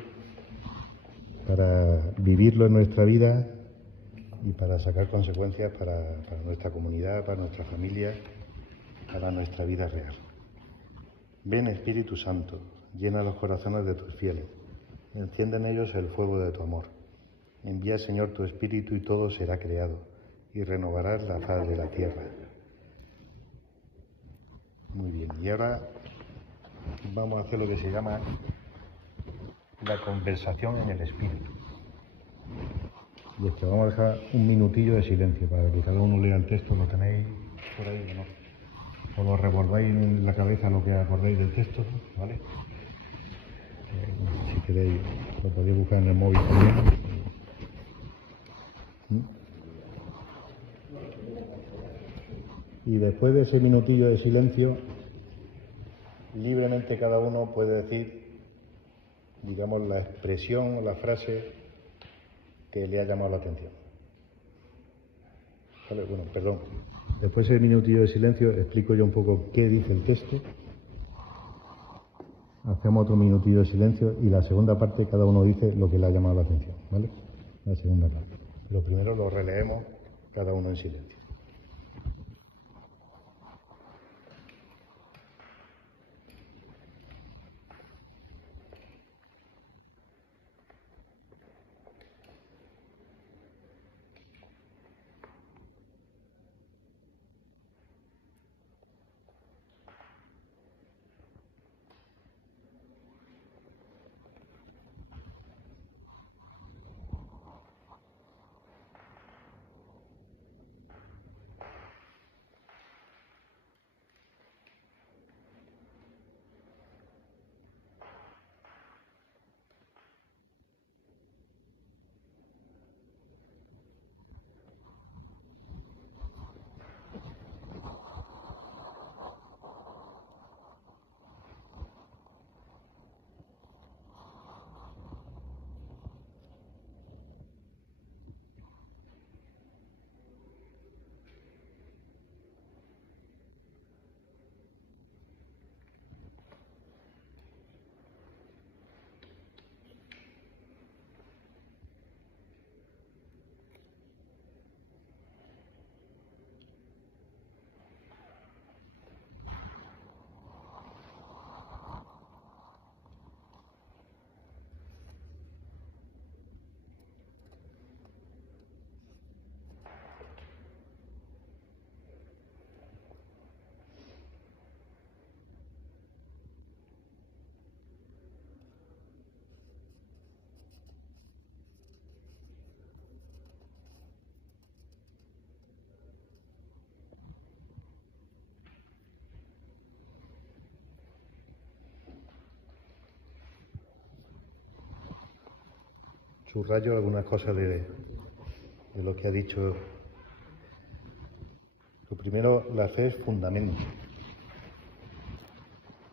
para vivirlo en nuestra vida y para sacar consecuencias para nuestra comunidad, para nuestra familia, para nuestra vida real. Ven, Espíritu Santo, llena los corazones de tus fieles, enciende en ellos el fuego de tu amor. Envía, Señor, tu Espíritu y todo será creado, y renovarás la faz de la tierra. Muy bien, y ahora vamos a hacer lo que se llama la conversación en el Espíritu. Y es que vamos a dejar un minutillo de silencio para que cada uno lea el texto. ¿Lo tenéis por ahí o no? O lo revolváis en la cabeza lo que acordáis del texto, ¿vale? Si queréis, lo podéis buscar en el móvil también. Y después de ese minutillo de silencio, libremente cada uno puede decir, digamos, la expresión o la frase que le ha llamado la atención. ¿Vale? Bueno, perdón. Después de ese minutillo de silencio explico yo un poco qué dice el texto. Hacemos otro minutillo de silencio y la segunda parte cada uno dice lo que le ha llamado la atención, ¿vale? La segunda parte. Lo primero lo releemos cada uno en silencio. Subrayo algunas cosas de lo que ha dicho. Lo primero, la fe es fundamento.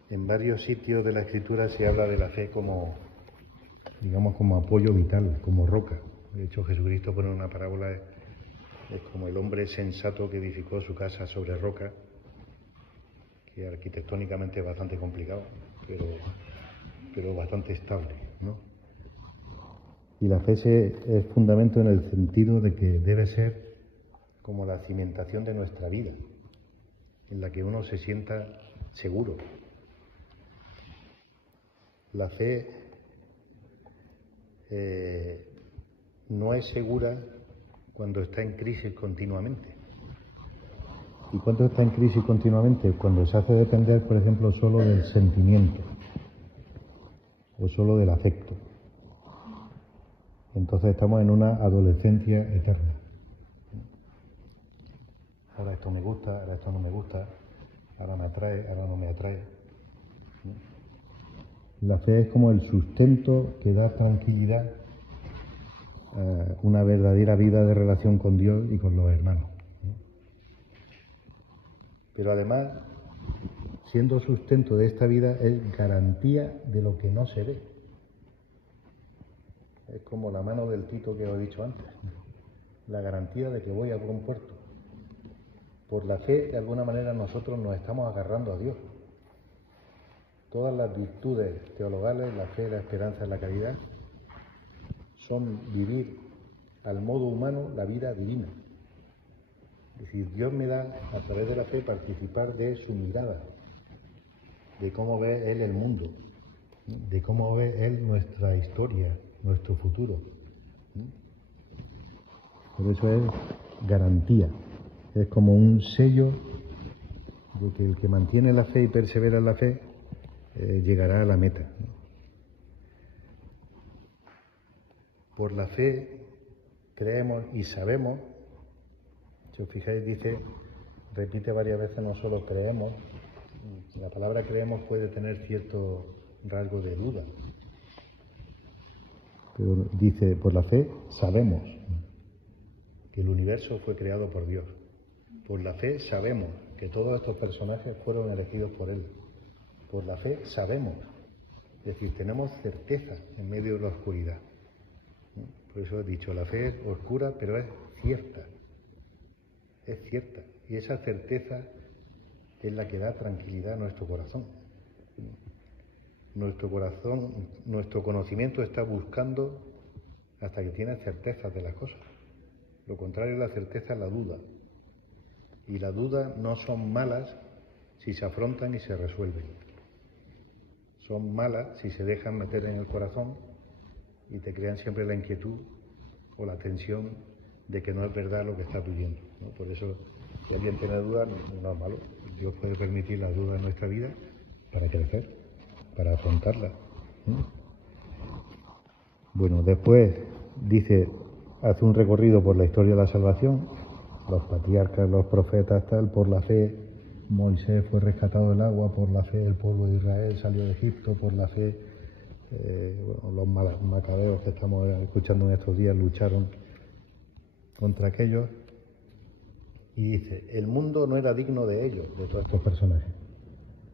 En varios sitios de la Escritura se habla de la fe como, digamos, como apoyo vital, como roca. De hecho, Jesucristo pone una parábola, es como el hombre sensato que edificó su casa sobre roca, que arquitectónicamente es bastante complicado, pero bastante estable, ¿no? Y la fe es fundamento en el sentido de que debe ser como la cimentación de nuestra vida, en la que uno se sienta seguro. La fe no es segura cuando está en crisis continuamente. ¿Y cuándo está en crisis continuamente? Cuando se hace depender, por ejemplo, solo del sentimiento o solo del afecto. Entonces estamos en una adolescencia eterna. Ahora esto me gusta, ahora esto no me gusta, ahora me atrae, ahora no me atrae. La fe es como el sustento que da tranquilidad a una verdadera vida de relación con Dios y con los hermanos. Pero además, siendo sustento de esta vida, es garantía de lo que no se ve. Es como la mano del Tito que os he dicho antes, la garantía de que voy a buen puerto. Por la fe, de alguna manera, nosotros nos estamos agarrando a Dios. Todas las virtudes teologales, la fe, la esperanza y la caridad, son vivir al modo humano la vida divina. Es decir, Dios me da, a través de la fe, participar de su mirada, de cómo ve Él el mundo, de cómo ve Él nuestra historia, nuestro futuro. Por eso es garantía, es como un sello de que el que mantiene la fe y persevera en la fe llegará a la meta. Por la fe creemos y sabemos, si os fijáis repite varias veces, no solo creemos, la palabra creemos puede tener cierto rasgo de duda, pero dice, por la fe sabemos que el universo fue creado por Dios. Por la fe sabemos que todos estos personajes fueron elegidos por Él. Por la fe sabemos, es decir, tenemos certeza en medio de la oscuridad. Por eso he dicho, la fe es oscura, pero es cierta. Es cierta. Y esa certeza es la que da tranquilidad a nuestro corazón. Nuestro corazón, nuestro conocimiento está buscando hasta que tiene certezas de las cosas. Lo contrario de la certeza es la duda. Y las dudas no son malas si se afrontan y se resuelven. Son malas si se dejan meter en el corazón y te crean siempre la inquietud o la tensión de que no es verdad lo que estás viviendo, ¿no? Por eso, si alguien tiene dudas, no es malo. Dios puede permitir las dudas en nuestra vida para crecer, para afrontarlas. Bueno, después hace un recorrido por la historia de la salvación, los patriarcas, los profetas, por la fe Moisés fue rescatado del agua, por la fe el pueblo de Israel salió de Egipto, por la fe los macabeos que estamos escuchando en estos días lucharon contra aquellos, y dice, el mundo no era digno de ellos, de todos estos personajes.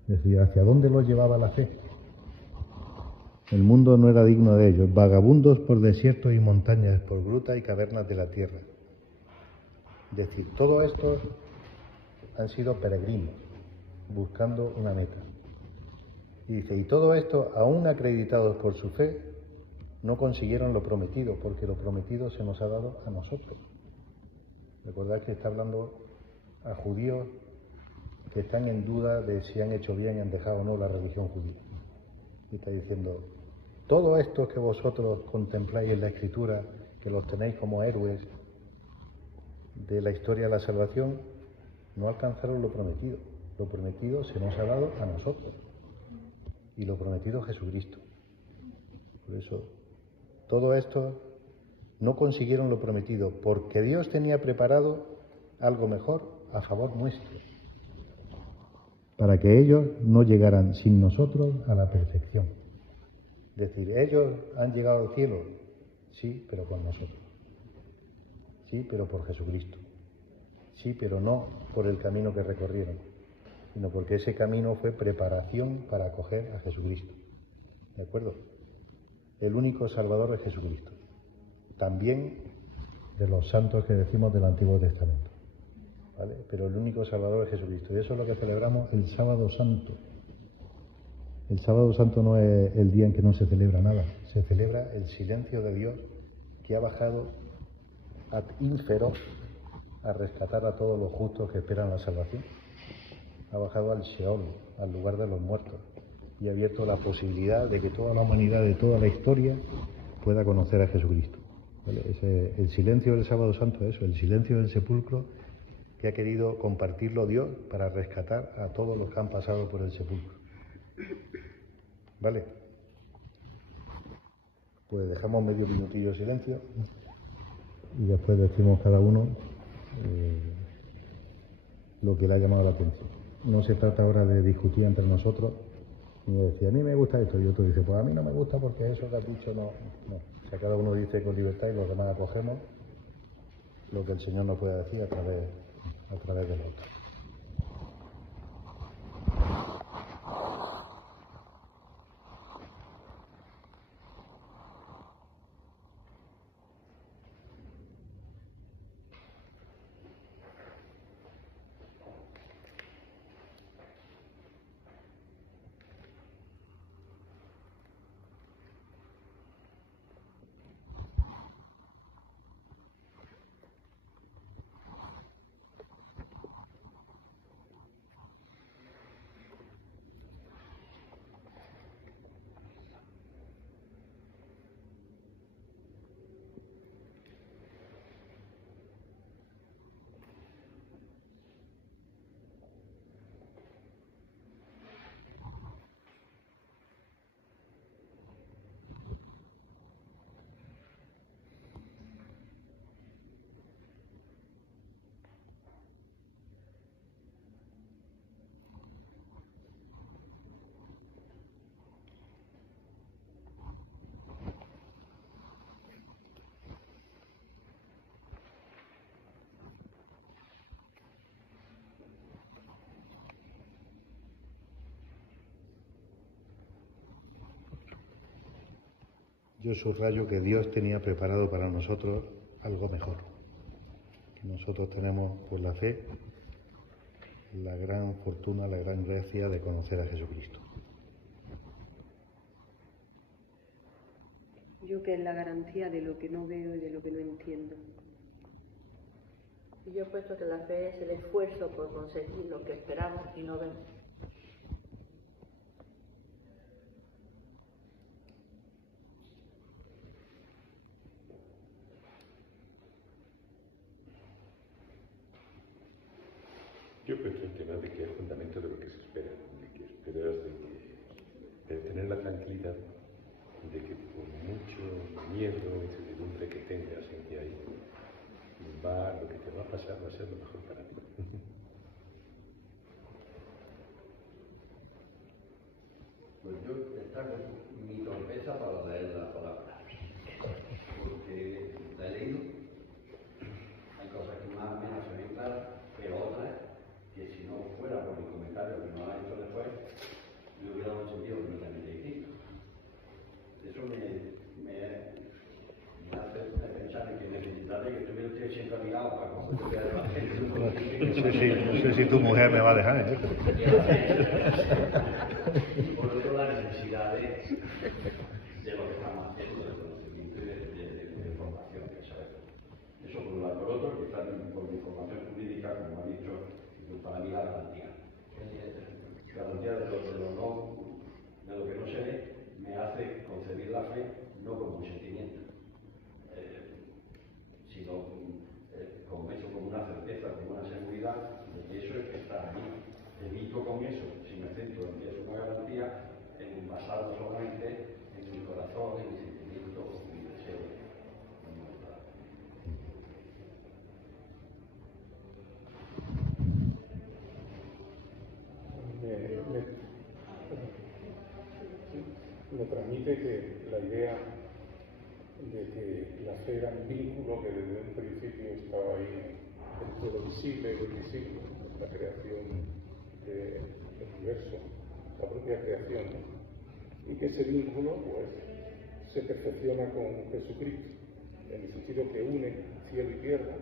Es decir, ¿hacia dónde los llevaba la fe? El mundo no era digno de ellos, vagabundos por desiertos y montañas, por grutas y cavernas de la tierra. Es decir, todos estos han sido peregrinos, buscando una meta. Y dice, y todo esto, aún acreditados por su fe, no consiguieron lo prometido, porque lo prometido se nos ha dado a nosotros. Recordad que está hablando a judíos que están en duda de si han hecho bien y han dejado o no la religión judía. Y está diciendo, todo esto que vosotros contempláis en la Escritura, que los tenéis como héroes de la historia de la salvación, no alcanzaron lo prometido. Lo prometido se nos ha dado a nosotros. Y lo prometido es Jesucristo. Por eso, todo esto no consiguieron lo prometido, porque Dios tenía preparado algo mejor a favor nuestro, para que ellos no llegaran sin nosotros a la perfección. Es decir, ellos han llegado al cielo, sí, pero con nosotros. Sí, pero por Jesucristo. Sí, pero no por el camino que recorrieron, sino porque ese camino fue preparación para acoger a Jesucristo. ¿De acuerdo? El único Salvador es Jesucristo. También de los santos que decimos del Antiguo Testamento. ¿Vale? Pero el único Salvador es Jesucristo. Y eso es lo que celebramos el Sábado Santo. El Sábado Santo no es el día en que no se celebra nada. Se celebra el silencio de Dios que ha bajado ad infero a rescatar a todos los justos que esperan la salvación. Ha bajado al Sheol, al lugar de los muertos, y ha abierto la posibilidad de que toda la humanidad de toda la historia pueda conocer a Jesucristo. ¿Vale? El silencio del Sábado Santo es eso, el silencio del sepulcro que ha querido compartirlo Dios para rescatar a todos los que han pasado por el sepulcro. ¿Vale? Pues dejamos medio minutillo de silencio y después decimos cada uno lo que le ha llamado la atención. No se trata ahora de discutir entre nosotros ni de decir, a mí me gusta esto, y otro dice, pues a mí no me gusta porque eso que has dicho no. O sea, cada uno dice con libertad y los demás acogemos lo que el Señor nos pueda decir a través del otro. Yo subrayo que Dios tenía preparado para nosotros algo mejor. Que nosotros tenemos pues la fe, la gran fortuna, la gran gracia de conocer a Jesucristo. Yo que es la garantía de lo que no veo y de lo que no entiendo. Y yo he puesto que la fe es el esfuerzo por conseguir lo que esperamos y no vemos. Yo he puesto el tema de que es fundamento de lo que se espera, de que esperas de tener la tranquilidad de que por mucho miedo o incertidumbre que tengas en que ahí, lo que te va a pasar va a ser lo mejor para ti. Pues yo destaco mi torpeza para leer la palabra, porque la he leído, hay cosas que más o menos se ven claras, pero otras que si no fuera por mi comentario que no lo ha hecho después, me hubiera dado un sentido completamente distinto. Eso me hace pensar en que necesitaría que estuviera usted siempre ligado para coger el evangelio. No sé si tu mujer me va a dejar, ¿eh? Y por otro, la necesidad de lo que estamos haciendo, del conocimiento y de información que sabemos. Eso por un lado. Por otro, quizás por mi formación jurídica, como ha dicho, para mí la garantía. Garantía de lo que no se ve, me hace concebir la fe no como un sentimiento, sino como eso, como una certeza, como una seguridad de que eso es que está ahí. Evito con eso, si me centro en que es una garantía, en basarlo solamente en mi corazón, en mi sentimiento, en mi deseo. Me transmite que la idea de que la fe era un vínculo que desde un principio estaba ahí entre lo visible y lo invisible, la creación del universo, la propia creación, ¿no? Y que ese vínculo pues se perfecciona con Jesucristo, en el sentido que une cielo y tierra,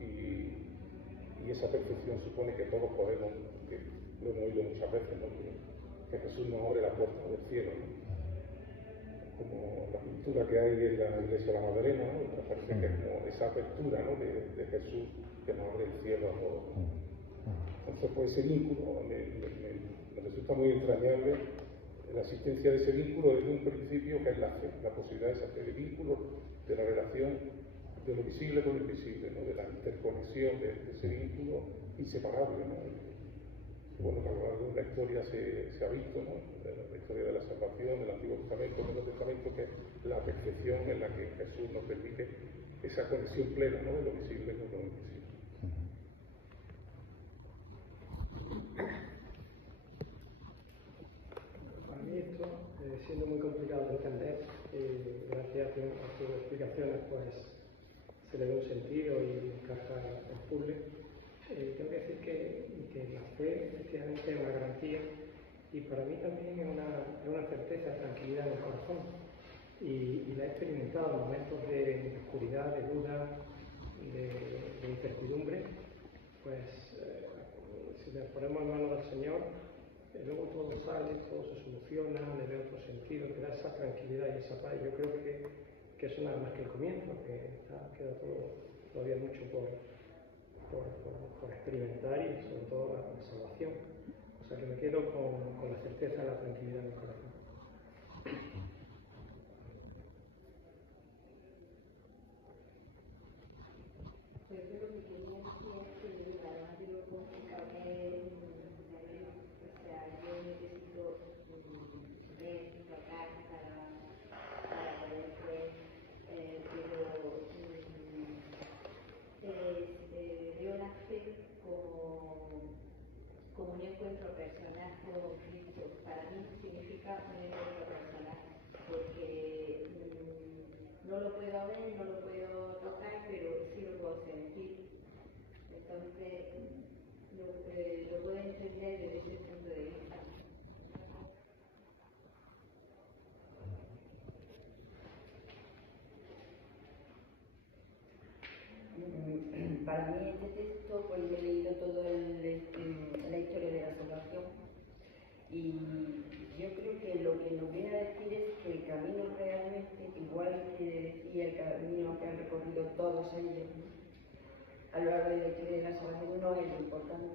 y esa perfección supone que todos podemos, que lo hemos oído muchas veces, ¿no? que Jesús nos abre la puerta del cielo, ¿no? Como la pintura que hay en la iglesia de la Magdalena, ¿no? Me parece que es como esa apertura, ¿no? de Jesús que nos abre el cielo a todos. Entonces, pues ese vínculo me resulta muy entrañable, la existencia de ese vínculo desde un principio, que es la fe, la posibilidad de hacer el vínculo de la relación de lo visible con lo invisible, ¿no? De la interconexión de ese vínculo inseparable, ¿no? bueno, que a lo largo de la historia se ha visto, ¿no? La historia de la salvación, del Antiguo Testamento, del Nuevo Testamento, que es la perfección en la que Jesús nos permite esa conexión plena, ¿no? De lo visible con lo invisible. Para mí esto, siendo muy complicado de entender, gracias a tus explicaciones, pues se le da un sentido y encaja el puzzle. Tengo que decir que la fe efectivamente es una garantía y para mí también es una certeza, tranquilidad en el corazón. Y la he experimentado en momentos de oscuridad, de duda, de incertidumbre. Pues si nos ponemos en manos del Señor, luego todo sale, todo se soluciona, le da otro sentido, te da esa tranquilidad y esa paz. Yo creo que eso nada más que el comienzo, que queda todavía mucho por experimentar y sobre todo la salvación. O sea que me quedo con la certeza y la tranquilidad en el corazón. Pues yo lo que quería decir es que además de lo complicado que es, o sea, yo necesito ver, tocar para poder creer, pero veo la fe como un encuentro personal con Cristo. Para mí significa un encuentro personal, porque no lo puedo ver, no lo puedo tocar, pero sí lo puedo sentir. Entonces, lo puedo entender desde ese punto de vista. Para mí este texto, pues me he leído toda la historia de la salvación y yo creo que lo que nos viene a decir es que el camino realmente, igual que decía el camino que han recorrido todos ellos, ¿no? A lo largo de la historia de la salvación no es lo importante,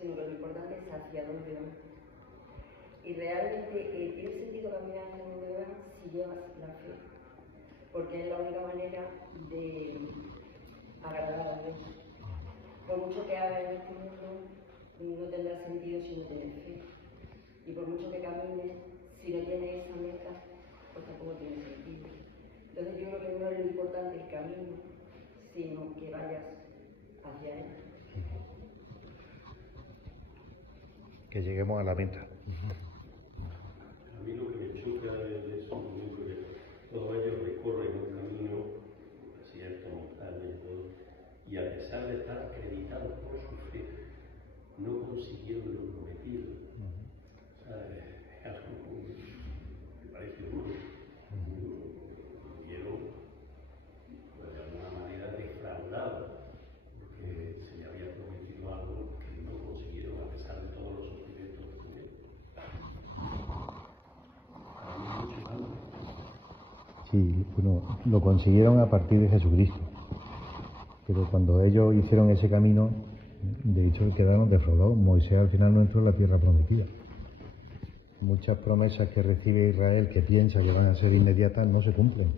sino que lo importante es hacia dónde van. Y realmente tiene sentido caminar hacia dónde van si llevas la fe, porque es la única manera de agradar a Dios. Por mucho que hagas en este mundo, no tendrá sentido si no tienes fe. Y por mucho que camines, si no tienes esa meta, pues tampoco tiene sentido. Entonces yo creo que no es lo importante el camino, sino que vayas hacia él. Que lleguemos a la meta. A mí lo que me choca es ese momento que todos ellos recorren un camino, desierto, montaña y todo, y a pesar de estar acreditados por su fe, no consiguieron lo prometido. O sea, es algo que parece duro. Vieron, pues, de alguna manera defraudados, porque se le había prometido algo que no consiguieron a pesar de todos los sufrimientos que tuvieron. Sí, bueno, lo consiguieron a partir de Jesucristo. Pero cuando ellos hicieron ese camino, de hecho quedaron defraudados. Moisés al final no entró en la tierra prometida. Muchas promesas que recibe Israel que piensa que van a ser inmediatas no se cumplen,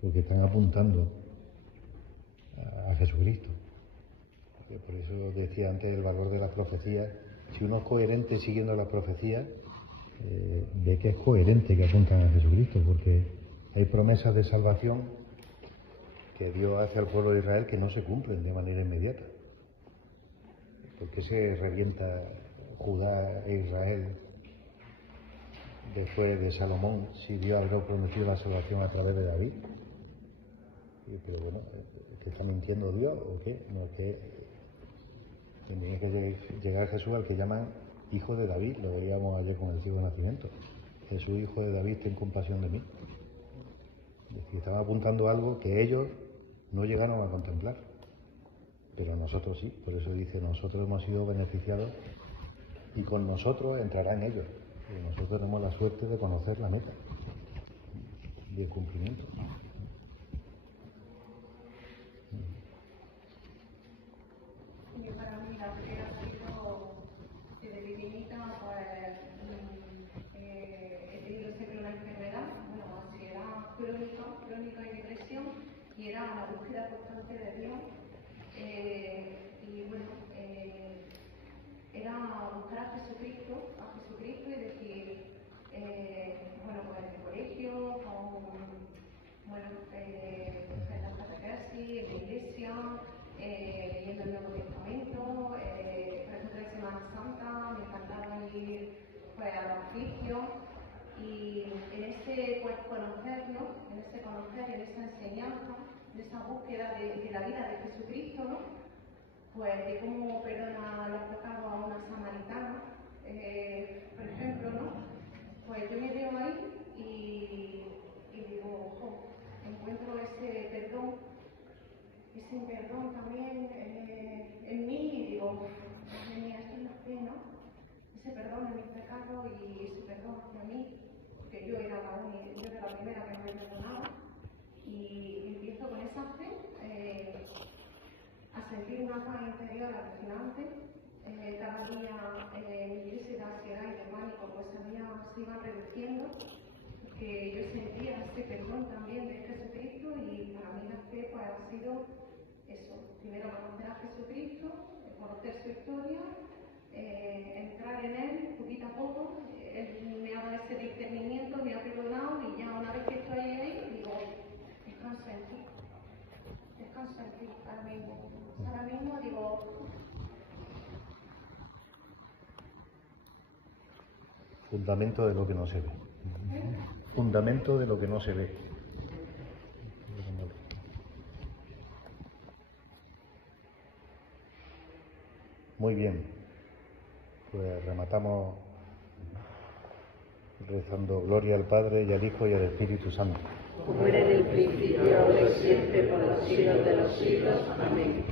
porque están apuntando a Jesucristo. Por eso decía antes el valor de las profecías. Si uno es coherente siguiendo las profecías, ve que es coherente que apuntan a Jesucristo, porque hay promesas de salvación que Dios hace al pueblo de Israel que no se cumplen de manera inmediata. ¿Por qué se revienta Judá e Israel después de Salomón si Dios habría prometido la salvación a través de David? Pero bueno, ¿que está mintiendo Dios o qué? No, que tiene que llegar Jesús al que llaman hijo de David, lo veíamos ayer con el ciego de nacimiento. Jesús, hijo de David, ten compasión de mí. Es decir, estaban apuntando algo que ellos no llegaron a contemplar, pero nosotros sí. Por eso dice, nosotros hemos sido beneficiados y con nosotros entrarán ellos. Y nosotros tenemos la suerte de conocer la meta y el cumplimiento. Para mí la fe ha sido, se delimita, pues, he tenido siempre una enfermedad, bueno, ansiedad crónica y depresión, y era la búsqueda constante de Dios, y bueno, era buscar a Jesucristo y decir, bueno, pues en el colegio, en la catequesis, en la iglesia, leyendo el Nuevo Testamento, por ejemplo en Semana Santa, me encantaba ir pues, a los oficios, y en ese pues, conocer, en esa enseñanza, en esa búsqueda de la vida de Jesucristo, ¿no? Pues de cómo perdona los pecados a una samaritana, por ejemplo, ¿no? Pues yo me veo ahí y digo, ojo, encuentro ese perdón también en mí y digo, madre mía, esto es la fe, ¿no? Ese perdón en mis pecados y ese perdón hacia mí, porque yo era la primera que me había perdonado, y empiezo con esa fe a sentir una paz interior alucinante. Cada día mi crisis de ansiedad y de pánico pues se iban reduciendo, porque yo sentía ese perdón también de Jesucristo, y para mí la fe pues ha sido eso, primero conocer a Jesucristo, conocer su historia, entrar en él poquito a poco. Él me ha dado ese discernimiento, me ha perdonado, y ya una vez que estoy ahí digo, descanso en ti ahora mismo digo. Fundamento de lo que no se ve. Fundamento de lo que no se ve. Muy bien, pues rematamos rezando gloria al Padre y al Hijo y al Espíritu Santo. Como era en el principio, ahora y siempre, por los siglos de los siglos. Amén.